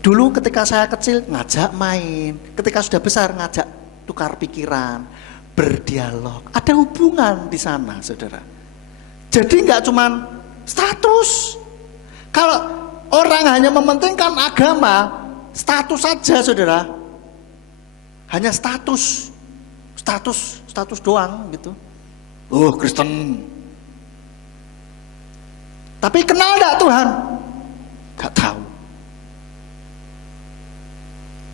dulu ketika saya kecil ngajak main, ketika sudah besar ngajak tukar pikiran, berdialog. Ada hubungan di sana, saudara. Jadi nggak cuman status. Kalau orang hanya mementingkan agama, status saja, saudara. Hanya status doang gitu. Oh, Kristen. Tapi kenal enggak Tuhan? Enggak tahu.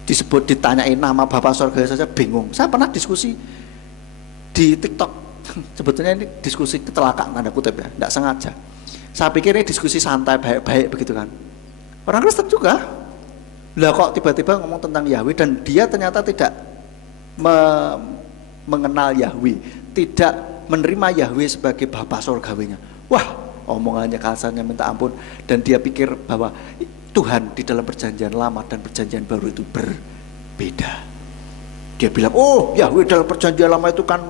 Disebut ditanyain nama Bapak Surga saja bingung. Saya pernah diskusi di TikTok. Sebetulnya ini diskusi kecelakaan tanda kutip ya, enggak sengaja. Saya pikir ini diskusi santai baik-baik begitu kan. Orang Kristen juga. Lah kok tiba-tiba ngomong tentang Yahweh dan dia ternyata tidak mengenal Yahweh, tidak menerima Yahweh sebagai Bapa surgawinya. Wah, omongannya kasarnya minta ampun, dan dia pikir bahwa Tuhan di dalam perjanjian lama dan perjanjian baru itu berbeda. Dia bilang, oh Yahweh dalam perjanjian lama itu kan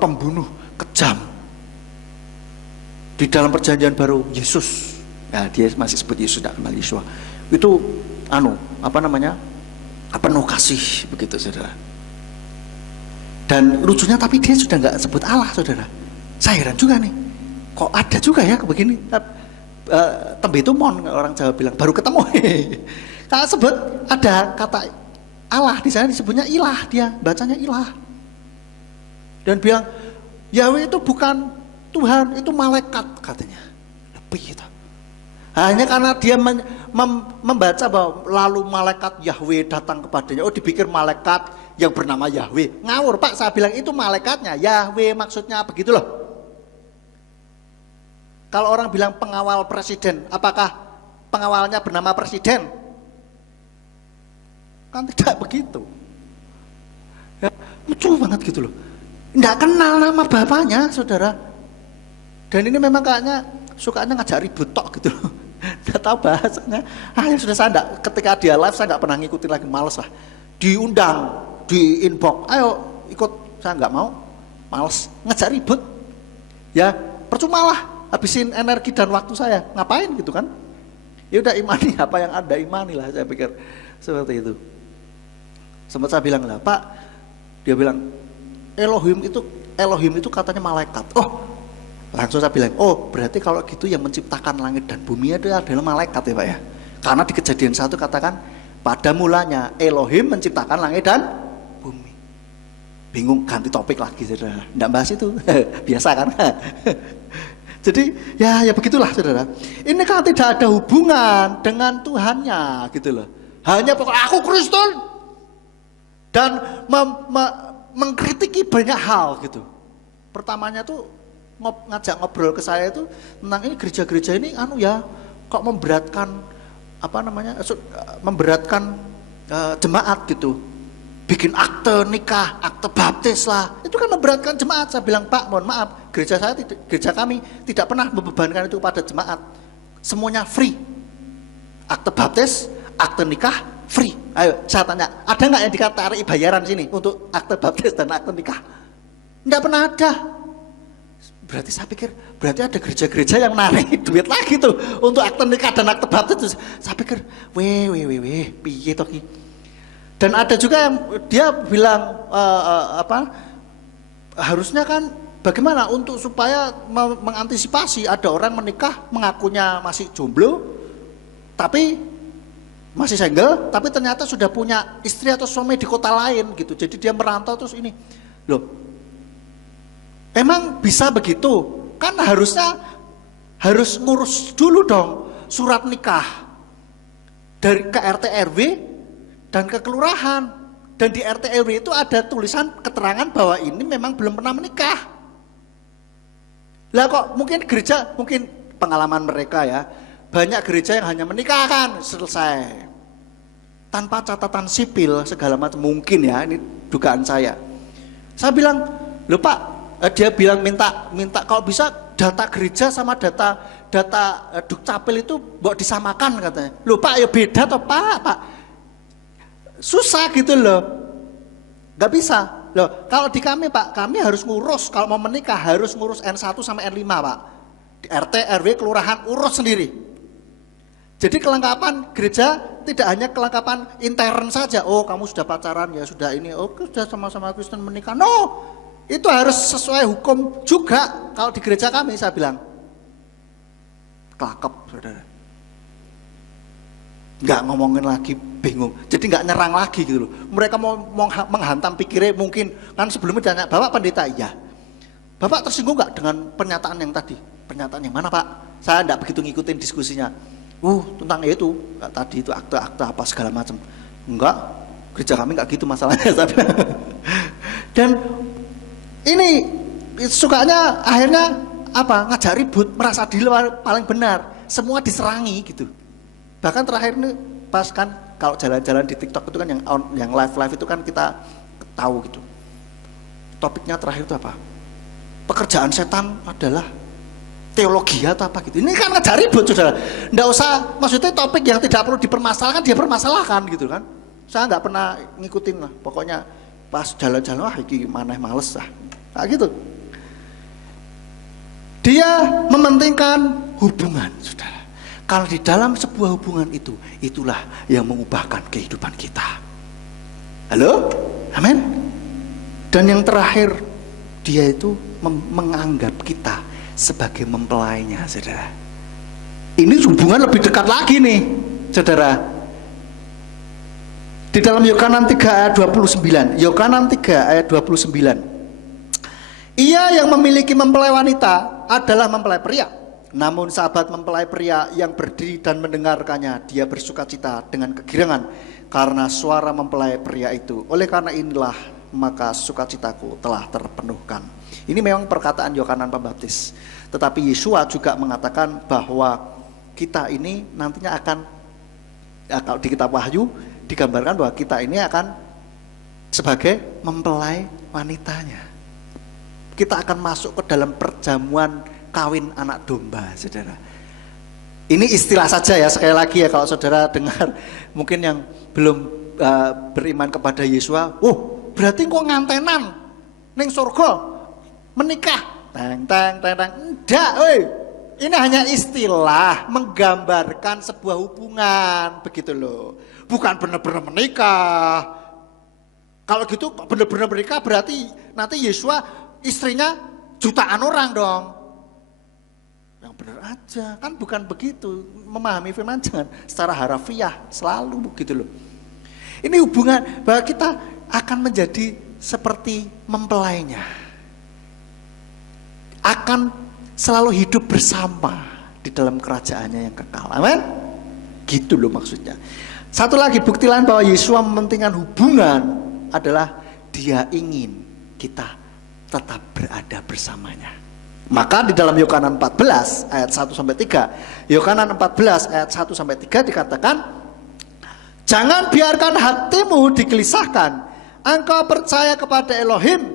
pembunuh, kejam. Di dalam perjanjian baru Yesus, ya dia masih sebut Yesus, tidak kenal Yeshua. Itu penuh kasih begitu, saudara. Dan lucunya tapi dia sudah nggak sebut Allah, saudara. Saya heran juga nih, kok ada juga ya begini. Tembe itu mon, orang Jawa bilang baru ketemu. Kalau sebut ada kata Allah di sana disebutnya ilah, dia bacanya ilah. Dan bilang Yahweh itu bukan Tuhan, itu malaikat katanya. Lebih gitu. Hanya karena dia membaca bahwa lalu malaikat Yahweh datang kepadanya. Oh, dipikir malaikat yang bernama Yahweh. Ngawur Pak, saya bilang itu malaikatnya. Yahweh maksudnya begitu loh. Kalau orang bilang pengawal presiden, apakah pengawalnya bernama presiden? Kan tidak begitu. Ya, lucu banget gitu loh. Nggak kenal nama bapaknya, saudara. Dan ini memang kayaknya sukanya ngajak ribut tok gitu loh. Nggak tahu bahasanya. Ya sudah, saya enggak, ketika dia live saya nggak pernah ngikutin lagi, males lah. Diundang, di inbox, ayo ikut, saya nggak mau, males, ngajak ribut. Ya percuma lah, habisin energi dan waktu saya, ngapain gitu kan? Ya udah imani apa yang Anda imani lah, saya pikir seperti itu. Sempat saya bilang lah, Pak, dia bilang Elohim itu katanya malaikat. Oh, langsung saya bilang, oh berarti kalau gitu yang menciptakan langit dan bumi itu adalah malaikat ya Pak ya. Karena di Kejadian 1 katakan pada mulanya Elohim menciptakan langit dan bumi. Bingung, ganti topik lagi, saudara. Nggak bahas itu, biasa kan? Jadi ya begitulah, saudara. Ini kan tidak ada hubungan dengan Tuhannya gitu loh. Hanya pokoknya aku Kristen dan mengkritiki banyak hal gitu. Pertamanya tuh ngajak ngobrol ke saya itu tentang ini gereja-gereja ini kok memberatkan jemaat gitu. Bikin akte nikah, akte baptis lah. Itu kan memberatkan jemaat. Saya bilang, Pak, mohon maaf, gereja kami tidak pernah membebankan itu pada jemaat. Semuanya free. Akte baptis, akte nikah, free. Ayo, saya tanya, ada nggak yang ditarik bayaran sini untuk akte baptis dan akte nikah? Nggak pernah ada. Berarti saya pikir, berarti ada gereja-gereja yang narik duit lagi tuh untuk akte nikah dan akte baptis. Saya pikir, piye toh ki? Dan ada juga yang dia bilang harusnya kan bagaimana untuk supaya mengantisipasi ada orang menikah mengakunya masih jomblo tapi masih single, tapi ternyata sudah punya istri atau suami di kota lain gitu. Jadi dia merantau terus ini. Loh, emang bisa begitu? Kan harusnya harus ngurus dulu dong surat nikah. dari ke RT RW dan ke kelurahan. Dan di RT RW itu ada tulisan keterangan bahwa ini memang belum pernah menikah. Lah kok mungkin gereja, mungkin pengalaman mereka ya, banyak gereja yang hanya menikahkan selesai. Tanpa catatan sipil segala macam, mungkin ya, ini dugaan saya. Saya bilang, "Loh Pak," dia bilang minta kalau bisa data gereja sama data Dukcapil itu buat disamakan katanya. "Loh Pak, ya beda toh Pak. Susah gitu loh. Gak bisa. Loh, kalau di kami Pak, kami harus ngurus, kalau mau menikah harus ngurus N1 sampai N5 Pak. Di RT, RW, kelurahan urus sendiri. Jadi kelengkapan gereja tidak hanya kelengkapan intern saja. Oh, kamu sudah pacaran ya, sudah ini. Oh, sudah sama-sama Kristen menikah. No, itu harus sesuai hukum juga. Kalau di gereja kami, saya bilang, kelakep, saudara. Nggak ngomongin lagi, bingung. Jadi nggak nyerang lagi gitu loh. Mereka mau menghantam pikirnya mungkin. Kan sebelumnya tanya, "Bapak pendeta?" "Iya." "Bapak tersinggung nggak dengan pernyataan yang tadi?" "Pernyataan yang mana Pak?" Saya nggak begitu ngikutin diskusinya. Tentang itu, tadi itu akte-akte apa segala macam. "Enggak, gereja kami nggak gitu masalahnya." Dan ini sukanya akhirnya apa? Ngajak ribut, merasa diri paling benar. Semua diserangi gitu. Bahkan terakhir ini pas kan kalau jalan-jalan di TikTok itu kan yang live itu kan kita tahu gitu. Topiknya terakhir itu apa? Pekerjaan setan adalah teologi atau apa gitu. Ini kan ngajak ribut saudara. Nggak usah, maksudnya topik yang tidak perlu dipermasalahkan dia permasalahkan gitu kan. Saya nggak pernah ngikutin lah. Pokoknya pas jalan-jalan, wah ini mana males lah. Nah gitu. Dia mementingkan hubungan saudara. Kalau di dalam sebuah hubungan itu, itulah yang mengubahkan kehidupan kita. Halo? Amin? Dan yang terakhir, dia itu menganggap kita sebagai mempelainya, saudara. Ini hubungan lebih dekat lagi nih, saudara. Di dalam Yohanan 3 ayat 29, Yohanan 3 ayat 29. "Ia yang memiliki mempelai wanita adalah mempelai pria. Namun sahabat mempelai pria yang berdiri dan mendengarkannya, dia bersukacita dengan kegirangan karena suara mempelai pria itu. Oleh karena inilah maka sukacitaku telah terpenuhkan." Ini memang perkataan Yohanan Pembaptis. Tetapi Yesua juga mengatakan bahwa kita ini nantinya akan, kalau di kitab Wahyu digambarkan bahwa kita ini akan sebagai mempelai wanitanya. Kita akan masuk ke dalam perjamuan kawin anak domba, saudara. Ini istilah saja ya, sekali lagi ya, kalau saudara dengar mungkin yang belum beriman kepada Yesua, berarti kok ngantenan ning surga menikah, teng. Enggak, ini hanya istilah menggambarkan sebuah hubungan, begitu loh. Bukan benar-benar menikah. Kalau gitu benar-benar menikah berarti nanti Yesua istrinya jutaan orang dong. Yang benar aja, kan bukan begitu. Memahami firman jangan secara harafiah, selalu begitu loh. Ini hubungan bahwa kita akan menjadi seperti mempelainya, akan selalu hidup bersama di dalam kerajaannya yang kekal. Amin. Gitu loh maksudnya. Satu lagi bukti lain bahwa Yesus mementingkan hubungan adalah dia ingin kita tetap berada bersamanya. Maka di dalam Yohanan 14 ayat 1 sampai 3, Yohanan 14 ayat 1 sampai 3 dikatakan, "Jangan biarkan hatimu digelisahkan. Engkau percaya kepada Elohim,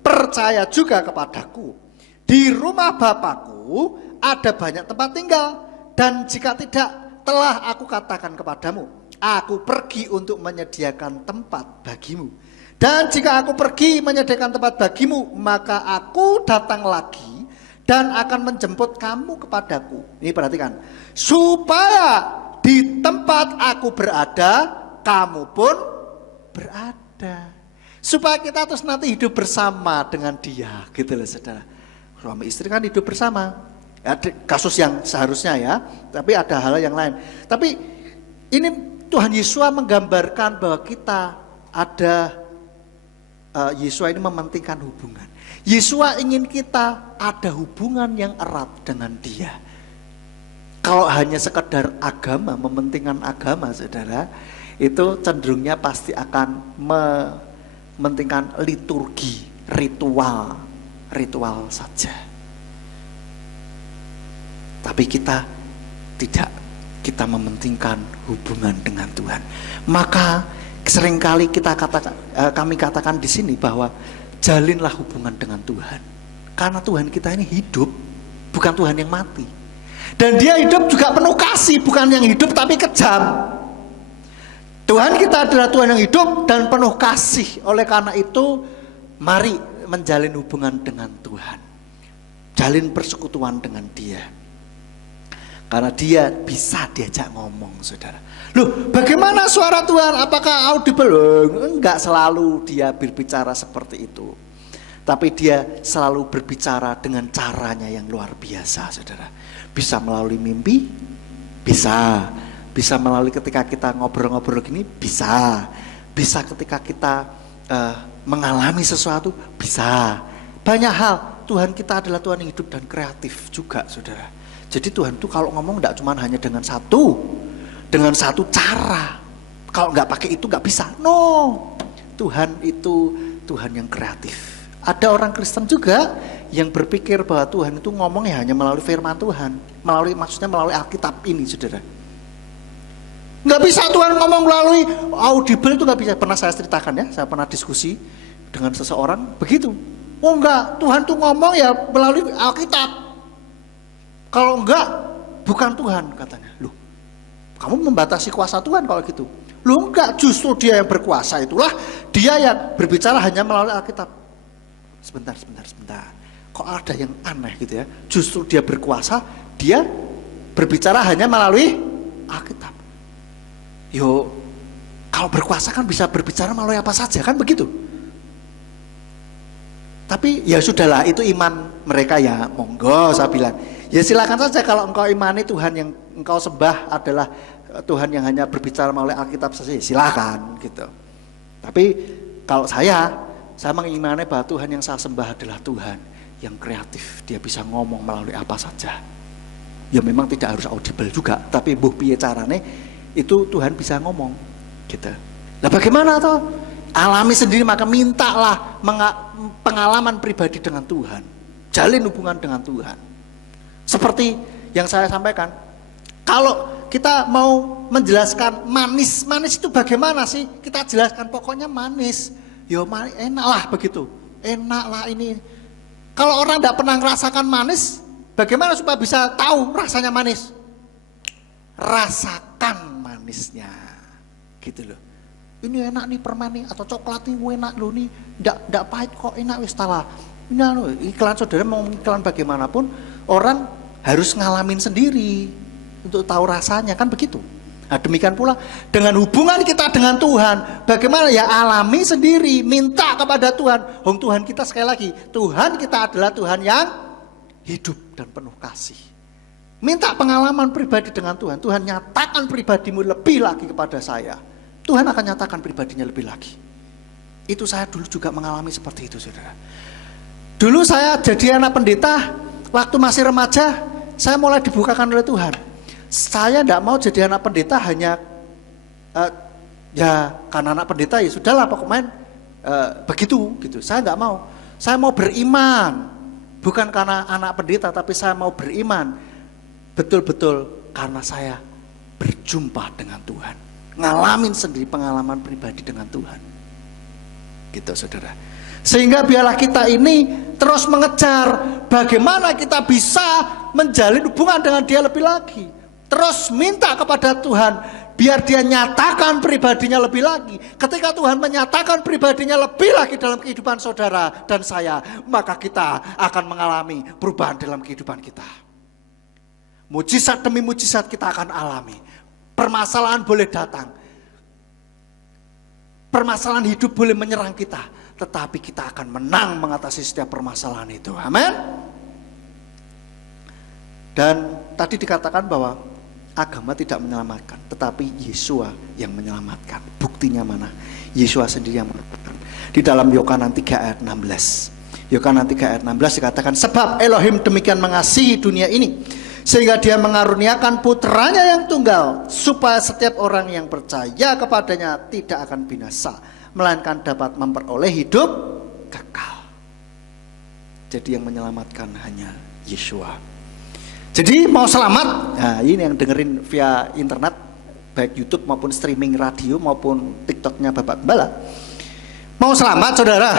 percaya juga kepadaku. Di rumah Bapakku ada banyak tempat tinggal, dan jika tidak, telah aku katakan kepadamu, aku pergi untuk menyediakan tempat bagimu. Dan jika aku pergi menyediakan tempat bagimu, maka aku datang lagi dan akan menjemput kamu kepadaku." Ini perhatikan, supaya di tempat aku berada, kamu pun berada. Supaya kita terus nanti hidup bersama dengan dia, gitu loh saudara. Suami istri kan hidup bersama. Ada kasus yang seharusnya ya, tapi ada hal yang lain. Tapi ini Tuhan Yesus menggambarkan bahwa kita ada, Yesus ini mementingkan hubungan. Yesus ingin kita ada hubungan yang erat dengan dia. Kalau hanya sekedar agama, mementingkan agama, saudara, itu cenderungnya pasti akan mementingkan liturgi, ritual saja. Tapi kita tidak, kita mementingkan hubungan dengan Tuhan. Maka seringkali kami katakan di sini bahwa jalinlah hubungan dengan Tuhan. Karena Tuhan kita ini hidup, bukan Tuhan yang mati. Dan dia hidup juga penuh kasih, bukan yang hidup tapi kejam. Tuhan kita adalah Tuhan yang hidup dan penuh kasih. Oleh karena itu, mari menjalin hubungan dengan Tuhan. Jalin persekutuan dengan Dia. Karena Dia bisa diajak ngomong, saudara. Loh, bagaimana suara Tuhan? Apakah audible? Enggak selalu Dia berbicara seperti itu. Tapi Dia selalu berbicara dengan caranya yang luar biasa, saudara. Bisa melalui mimpi, bisa melalui ketika kita ngobrol-ngobrol gini, bisa ketika kita mengalami sesuatu, bisa. Banyak hal, Tuhan kita adalah Tuhan yang hidup dan kreatif juga, saudara. Jadi Tuhan itu kalau ngomong tidak cuma hanya dengan satu cara. Kalau nggak pakai itu nggak bisa. No, Tuhan itu Tuhan yang kreatif. Ada orang Kristen juga yang berpikir bahwa Tuhan itu ngomongnya hanya melalui firman Tuhan, maksudnya melalui Alkitab ini, saudara. Nggak bisa Tuhan ngomong melalui audible, itu nggak bisa. Pernah saya ceritakan ya, saya pernah diskusi dengan seseorang begitu. Oh enggak, Tuhan tuh ngomong ya melalui Alkitab. Kalau enggak, bukan Tuhan, katanya. Loh, kamu membatasi kuasa Tuhan kalau gitu. Loh enggak, justru Dia yang berkuasa, itulah Dia yang berbicara hanya melalui Alkitab. Sebentar. Kok ada yang aneh gitu ya? Justru Dia berkuasa, Dia berbicara hanya melalui Alkitab. Yo, kalau berkuasa kan bisa berbicara melalui apa saja, kan begitu? Tapi ya sudahlah, itu iman mereka ya, monggo saya bilang. Ya silakan saja kalau engkau imani Tuhan yang engkau sembah adalah Tuhan yang hanya berbicara melalui Alkitab saja, silakan gitu. Tapi kalau saya mengimani bahwa Tuhan yang saya sembah adalah Tuhan yang kreatif. Dia bisa ngomong melalui apa saja. Ya memang tidak harus audible juga, tapi mbuh piye carane itu Tuhan bisa ngomong gitu. Nah bagaimana toh? Alami sendiri, maka mintalah pengalaman pribadi dengan Tuhan. Jalin hubungan dengan Tuhan. Seperti yang saya sampaikan, kalau kita mau menjelaskan manis itu bagaimana sih? Kita jelaskan pokoknya manis. Ya enak lah begitu, enak lah ini. Kalau orang tidak pernah merasakan manis, bagaimana supaya bisa tahu rasanya manis? Rasakan manisnya, gitu loh. Ini enak nih permen nih, atau coklat nih enak loh nih, tidak pahit kok, enak wis talah. Ini iklan, saudara mau iklan bagaimanapun, orang harus ngalamin sendiri untuk tahu rasanya, kan begitu. Nah, demikian pula dengan hubungan kita dengan Tuhan, bagaimana ya alami sendiri, minta kepada Tuhan. Tuhan kita sekali lagi, Tuhan kita adalah Tuhan yang hidup dan penuh kasih. Minta pengalaman pribadi dengan Tuhan. Tuhan nyatakan pribadimu lebih lagi kepada saya. Tuhan akan nyatakan pribadinya lebih lagi. Itu saya dulu juga mengalami seperti itu, saudara. Dulu saya jadi anak pendeta, waktu masih remaja, saya mulai dibukakan oleh Tuhan. Saya tidak mau jadi anak pendeta hanya ya karena anak pendeta ya sudahlah pokoknya begitu gitu. Saya nggak mau. Saya mau beriman, bukan karena anak pendeta, tapi saya mau beriman betul-betul karena saya berjumpa dengan Tuhan, ngalamin sendiri pengalaman pribadi dengan Tuhan, gitu saudara. Sehingga biarlah kita ini terus mengejar bagaimana kita bisa menjalin hubungan dengan Dia lebih lagi. Terus minta kepada Tuhan biar Dia nyatakan pribadinya lebih lagi. Ketika Tuhan menyatakan pribadinya lebih lagi dalam kehidupan saudara dan saya, maka kita akan mengalami perubahan dalam kehidupan kita. Mujizat demi mujizat kita akan alami. Permasalahan boleh datang, permasalahan hidup boleh menyerang kita, tetapi kita akan menang mengatasi setiap permasalahan itu. Amin. Dan tadi dikatakan bahwa agama tidak menyelamatkan, tetapi Yesua yang menyelamatkan. Buktinya mana? Yesua sendiri yang menyelamatkan. Di dalam Yohanan 3 ayat 16. Yohanan 3 ayat 16 dikatakan, sebab Elohim demikian mengasihi dunia ini, sehingga dia mengaruniakan putranya yang tunggal, supaya setiap orang yang percaya kepadanya tidak akan binasa, melainkan dapat memperoleh hidup kekal. Jadi yang menyelamatkan hanya Yeshua. Jadi mau selamat, nah ini yang dengerin via internet, baik YouTube maupun streaming radio maupun TikToknya Bapak Gembala. Mau selamat saudara,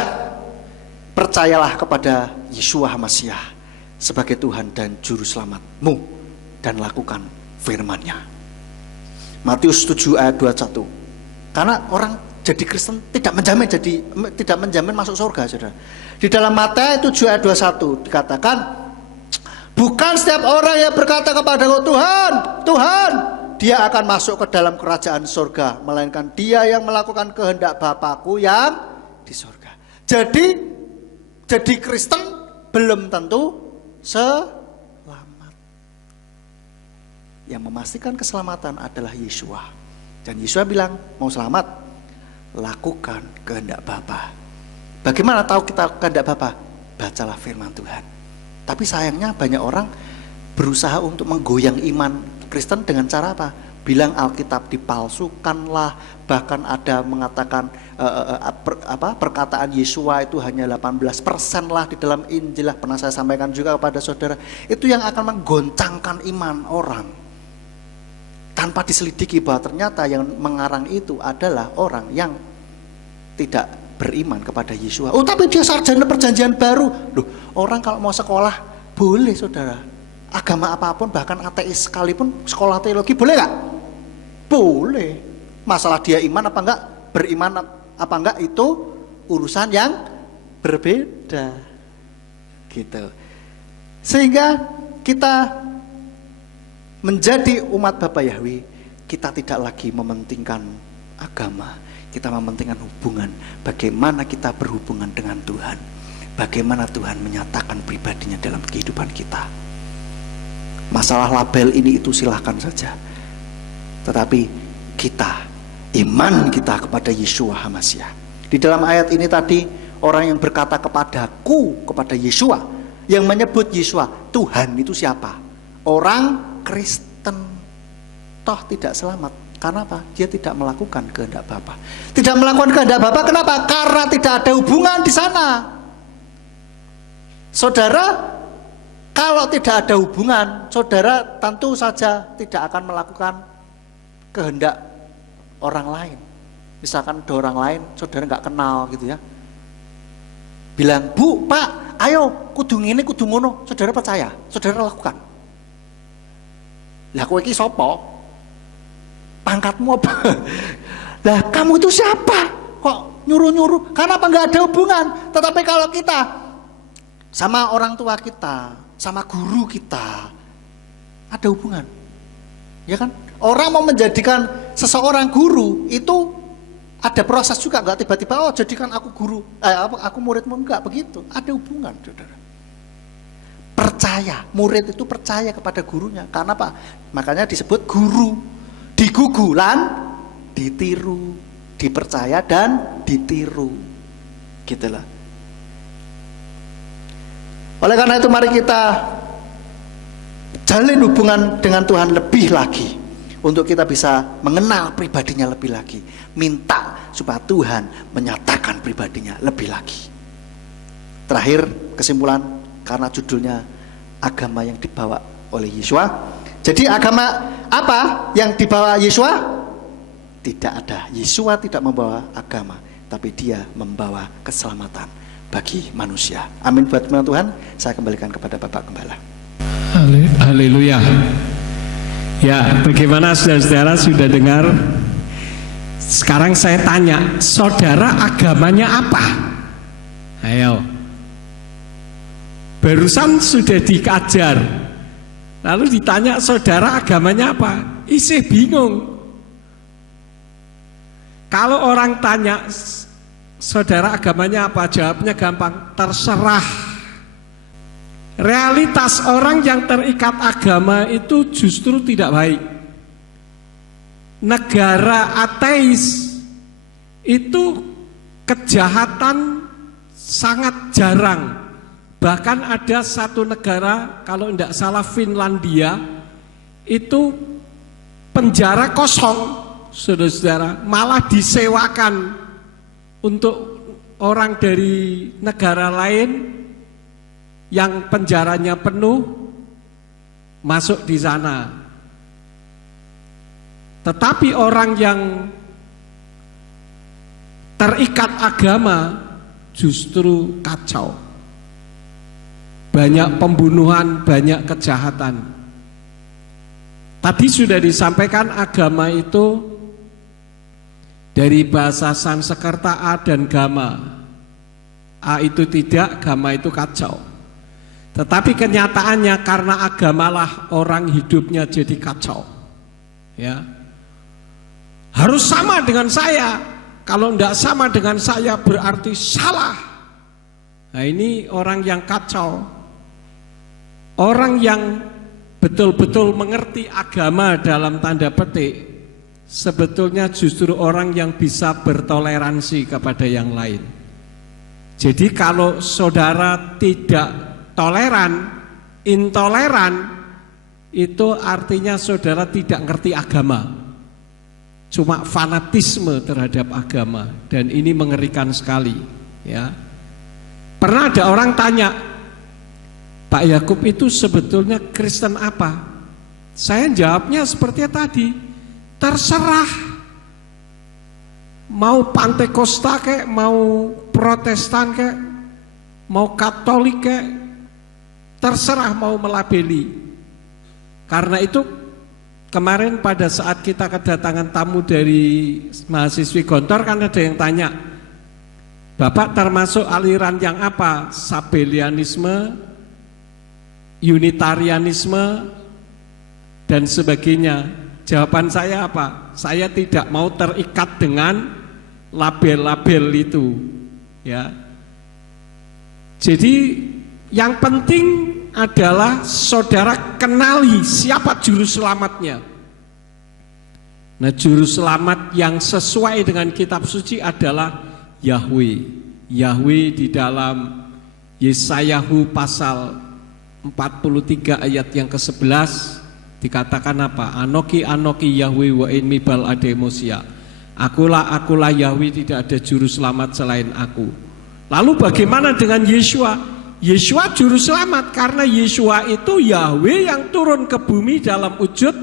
percayalah kepada Yeshua HaMasyiah sebagai Tuhan dan Juru Selamatmu, dan lakukan firman-Nya. Matius 7 ayat 21. Karena orang jadi Kristen tidak menjamin masuk surga, saudara. Di dalam Matius 7 ayat 21 dikatakan, bukan setiap orang yang berkata kepadaku Tuhan, Tuhan, dia akan masuk ke dalam kerajaan surga, melainkan dia yang melakukan kehendak Bapakku yang di surga. Jadi Kristen belum tentu selamat. Yang memastikan keselamatan adalah Yeshua. Dan Yeshua bilang, mau selamat, lakukan kehendak Bapa. Bagaimana tahu kita kehendak Bapa? Bacalah firman Tuhan. Tapi sayangnya banyak orang berusaha untuk menggoyang iman Kristen dengan cara apa? Bilang Alkitab dipalsukan lah, bahkan ada mengatakan perkataan Yeshua itu hanya 18% lah di dalam Injil lah. Pernah saya sampaikan juga kepada saudara, itu yang akan menggoncangkan iman orang, tanpa diselidiki bahwa ternyata yang mengarang itu adalah orang yang tidak beriman kepada Yeshua. Oh tapi dia sarjana perjanjian baru. Loh, orang kalau mau sekolah boleh saudara, agama apapun, bahkan ateis sekalipun sekolah teologi boleh gak? Boleh. Masalah dia iman apa enggak, beriman apa enggak, itu urusan yang berbeda gitu. Sehingga kita menjadi umat Bapa Yahweh, kita tidak lagi mementingkan agama, kita mementingkan hubungan. Bagaimana kita berhubungan dengan Tuhan, bagaimana Tuhan menyatakan pribadinya dalam kehidupan kita. Masalah label ini itu silahkan saja, tetapi kita, iman kita kepada Yeshua HaMasyiah. Di dalam ayat ini tadi, orang yang berkata kepadaku, kepada Yeshua, yang menyebut Yeshua, Tuhan itu siapa? Orang Kristen. Toh tidak selamat. Karena apa? Dia tidak melakukan kehendak Bapa. Tidak melakukan kehendak Bapa, kenapa? Karena tidak ada hubungan di sana. Saudara, kalau tidak ada hubungan, saudara tentu saja tidak akan melakukan kehendak orang lain. Misalkan ada orang lain, saudara nggak kenal gitu ya, bilang, Bu, Pak, ayo kudu ngene, kudu ngono, saudara percaya, saudara lakukan. Lah kowe iki sapa? Pangkatmu apa? Lah kamu itu siapa? Kok nyuruh-nyuruh? Karena apa? Nggak ada hubungan. Tetapi kalau kita sama orang tua kita, sama guru kita, ada hubungan, ya kan? Orang mau menjadikan seseorang guru itu ada proses juga, nggak tiba-tiba oh jadikan aku guru, aku muridmu, enggak begitu. Ada hubungan, saudara. Percaya, murid itu percaya kepada gurunya. Karena apa? Makanya disebut guru. Digugulan, ditiru, dipercaya dan ditiru, gitulah. Oleh karena itu mari kita jalin hubungan dengan Tuhan lebih lagi, untuk kita bisa mengenal pribadinya lebih lagi. Minta supaya Tuhan menyatakan pribadinya lebih lagi. Terakhir kesimpulan, karena judulnya agama yang dibawa oleh Yeshua. Jadi agama apa yang dibawa Yeshua? Tidak ada. Yeshua tidak membawa agama, tapi dia membawa keselamatan bagi manusia. Amin buat firman Tuhan. Saya kembalikan kepada Bapak Gembala. Haleluya. Ya, bagaimana saudara-saudara sudah dengar? Sekarang saya tanya, saudara agamanya apa? Ayo. Barusan sudah dikajar, lalu ditanya saudara agamanya apa? Isih bingung. Kalau orang tanya saudara agamanya apa, jawabnya gampang, terserah. Realitas orang yang terikat agama itu justru tidak baik. Negara ateis itu kejahatan sangat jarang, Bahkan ada satu negara, kalau tidak salah Finlandia, itu penjara kosong, saudara-saudara, malah disewakan untuk orang dari negara lain yang penjaranya penuh masuk di sana. Tetapi orang yang terikat agama justru kacau. Banyak pembunuhan, banyak kejahatan. Tadi sudah disampaikan agama itu dari bahasa Sanskerta A dan Gama. A itu tidak, Gama itu kacau. Tetapi kenyataannya karena agamalah orang hidupnya jadi kacau. Ya. Harus sama dengan saya. Kalau tidak sama dengan saya berarti salah. Nah, ini orang yang kacau. Orang yang betul-betul mengerti agama dalam tanda petik, sebetulnya justru orang yang bisa bertoleransi kepada yang lain. Jadi kalau saudara tidak toleran, intoleran, itu artinya saudara tidak ngerti agama. Cuma fanatisme terhadap agama, dan ini mengerikan sekali, ya. Pernah ada orang tanya, Pak Yakub itu sebetulnya Kristen apa? Saya jawabnya seperti tadi, terserah. Mau Pantekosta kek, mau Protestan kek, mau Katolik kek, terserah mau melabeli. Karena itu kemarin pada saat kita kedatangan tamu dari mahasiswi Gontor, kan ada yang tanya, Bapak termasuk aliran yang apa? Sabellianisme, Unitarianisme, dan sebagainya. Jawaban saya apa? Saya tidak mau terikat dengan label-label itu, ya. Jadi yang penting adalah saudara kenali siapa juru selamatnya. Nah, juru selamat yang sesuai dengan kitab suci adalah Yahweh. Yahweh di dalam Yesayahu pasal 43 ayat yang ke-11 dikatakan apa? Anoki Yahweh wa in mibal ademosia. Akulah Yahweh, tidak ada juru selamat selain aku. Lalu bagaimana dengan Yeshua? Yeshua juru selamat karena Yeshua itu Yahweh yang turun ke bumi dalam wujud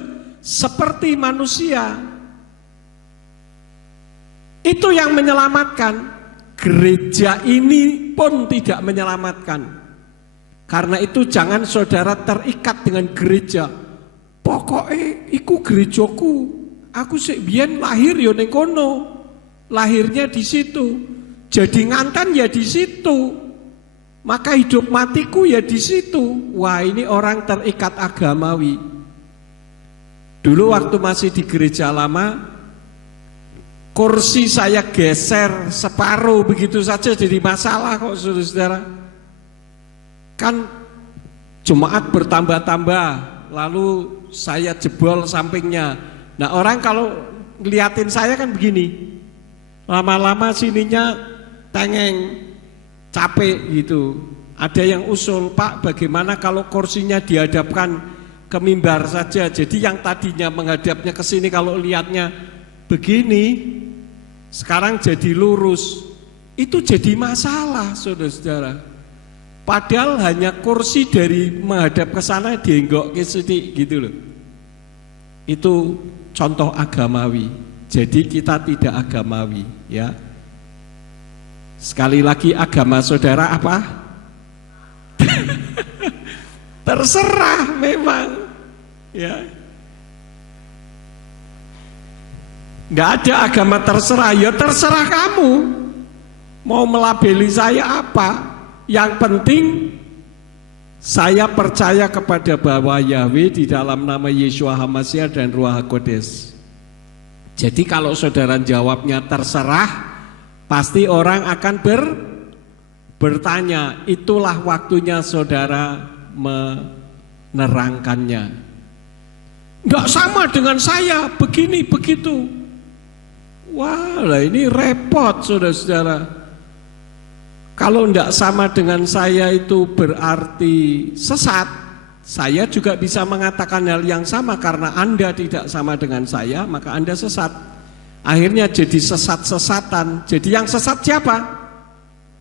seperti manusia. Itu yang menyelamatkan. Gereja ini pun tidak menyelamatkan. Karena itu jangan saudara terikat dengan gereja. Pokoknya iku gerejaku. Aku sik biyen lahir ya ning kono. Lahirnya di situ. Jadi nganten ya di situ. Maka hidup matiku ya di situ. Wah, ini orang terikat agamawi. Dulu waktu masih di gereja lama, kursi saya geser separuh begitu saja jadi masalah kok, saudara-saudara. Kan jemaat bertambah-tambah, lalu saya jebol sampingnya. Nah, orang kalau ngeliatin saya kan begini, lama-lama sininya tengeng, capek gitu. Ada yang usul, Pak, bagaimana kalau kursinya dihadapkan ke mimbar saja, jadi yang tadinya menghadapnya ke sini kalau lihatnya begini, sekarang jadi lurus. Itu jadi masalah, saudara-saudara. Padahal hanya kursi dari menghadap ke sana dienggok ke sini gitu loh. Itu contoh agamawi. Jadi kita tidak agamawi, ya. Sekali lagi, agama saudara apa? Terserah memang, ya. Nggak ada agama terserah, ya terserah kamu. Mau melabeli saya apa? Yang penting saya percaya kepada bahwa Yahweh di dalam nama Yeshua HaMashiach dan Ruach HaKodes. Jadi kalau saudara jawabnya terserah, pasti orang akan bertanya. Itulah waktunya saudara menerangkannya. Enggak sama dengan saya, begini begitu. Wah, ini repot, saudara-saudara. Kalau tidak sama dengan saya itu berarti sesat. Saya juga bisa mengatakan hal yang sama karena Anda tidak sama dengan saya, maka Anda sesat. Akhirnya jadi sesat-sesatan. Jadi yang sesat siapa?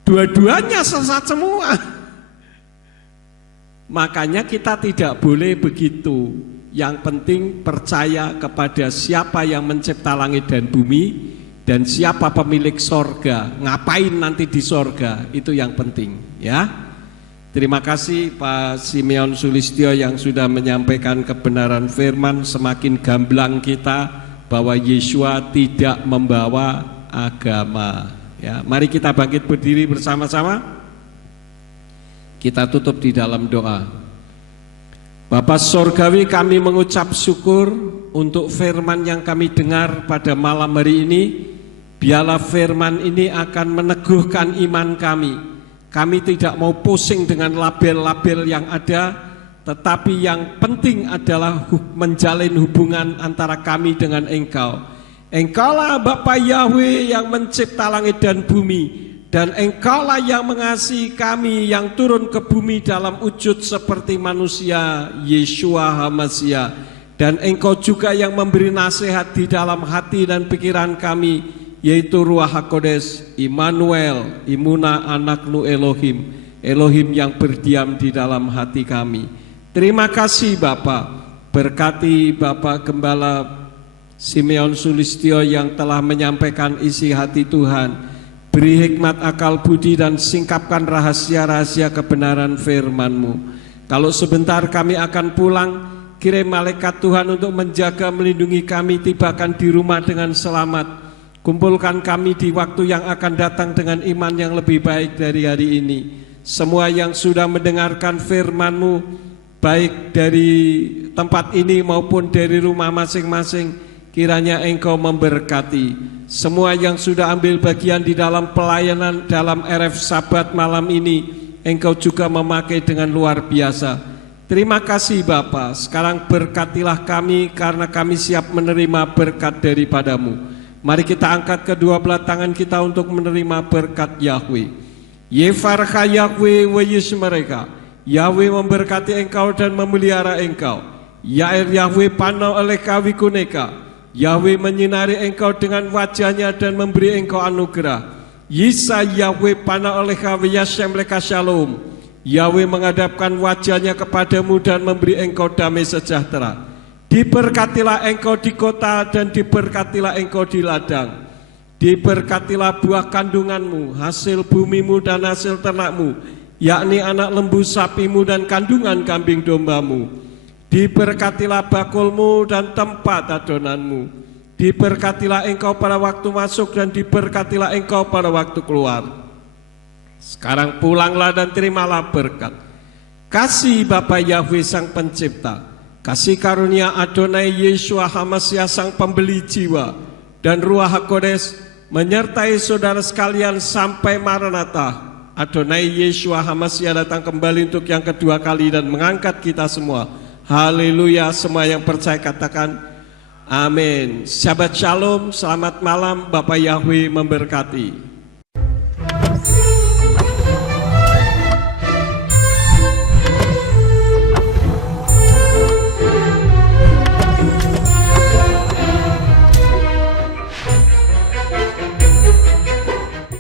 Dua-duanya sesat semua. Makanya kita tidak boleh begitu. Yang penting percaya kepada siapa yang mencipta langit dan bumi dan siapa pemilik sorga. Ngapain nanti di sorga, itu yang penting, ya. Terima kasih Pak Simeon Sulistyo yang sudah menyampaikan kebenaran firman. Semakin gamblang kita bahwa Yeshua tidak membawa agama, ya. Mari kita bangkit berdiri bersama-sama. Kita tutup di dalam doa. Bapa Sorgawi, kami mengucap syukur untuk firman yang kami dengar pada malam hari ini. Biarlah firman ini akan meneguhkan iman kami. Kami tidak mau pusing dengan label-label yang ada, tetapi yang penting adalah menjalin hubungan antara kami dengan Engkau. Engkaulah Bapa Yahweh yang mencipta langit dan bumi, dan Engkaulah yang mengasihi kami yang turun ke bumi dalam wujud seperti manusia, Yeshua HaMashiach. Dan Engkau juga yang memberi nasihat di dalam hati dan pikiran kami, yaitu Ruach HaKodes, Immanuel, Imuna Anaknu Elohim, Elohim yang berdiam di dalam hati kami. Terima kasih Bapa, berkati Bapak Gembala Simeon Sulistyo yang telah menyampaikan isi hati Tuhan. Beri hikmat akal budi dan singkapkan rahasia-rahasia kebenaran firman-Mu. Kalau sebentar kami akan pulang, kirim malaikat Tuhan untuk menjaga melindungi kami, tibakan di rumah dengan selamat. Kumpulkan kami di waktu yang akan datang dengan iman yang lebih baik dari hari ini. Semua yang sudah mendengarkan firman-Mu, baik dari tempat ini maupun dari rumah masing-masing, kiranya Engkau memberkati. Semua yang sudah ambil bagian di dalam pelayanan dalam RF Sabat malam ini, Engkau juga memakai dengan luar biasa. Terima kasih Bapa. Sekarang berkatilah kami karena kami siap menerima berkat daripada-Mu. Mari kita angkat kedua belah tangan kita untuk menerima berkat Yahweh. Yefarcha Yahweh wa Yishmereka. Yahweh memberkati engkau dan memelihara engkau. Yair Yahweh pano oleka wikuneka. Yahweh menyinari engkau dengan wajahnya dan memberi engkau anugerah. Yisa Yahweh pano oleka wiyashem leka shalom. Yahweh menghadapkan wajahnya kepadamu dan memberi engkau damai sejahtera. Diberkatilah engkau di kota dan diberkatilah engkau di ladang. Diberkatilah buah kandunganmu, hasil bumimu dan hasil ternakmu, yakni anak lembu sapimu dan kandungan kambing dombamu. Diberkatilah bakulmu dan tempat adonanmu. Diberkatilah engkau pada waktu masuk dan diberkatilah engkau pada waktu keluar. Sekarang pulanglah dan terimalah berkat. Kasih Bapa Yahweh Sang Pencipta, kasih karunia Adonai Yeshua HaMashiach Sang Pembeli Jiwa, dan Ruach HaKodes menyertai saudara sekalian sampai Maranatha. Adonai Yeshua HaMashiach datang kembali untuk yang kedua kali dan mengangkat kita semua. Haleluya. Semua yang percaya katakan amin. Shabbat Shalom, selamat malam, Bapak Yahweh memberkati.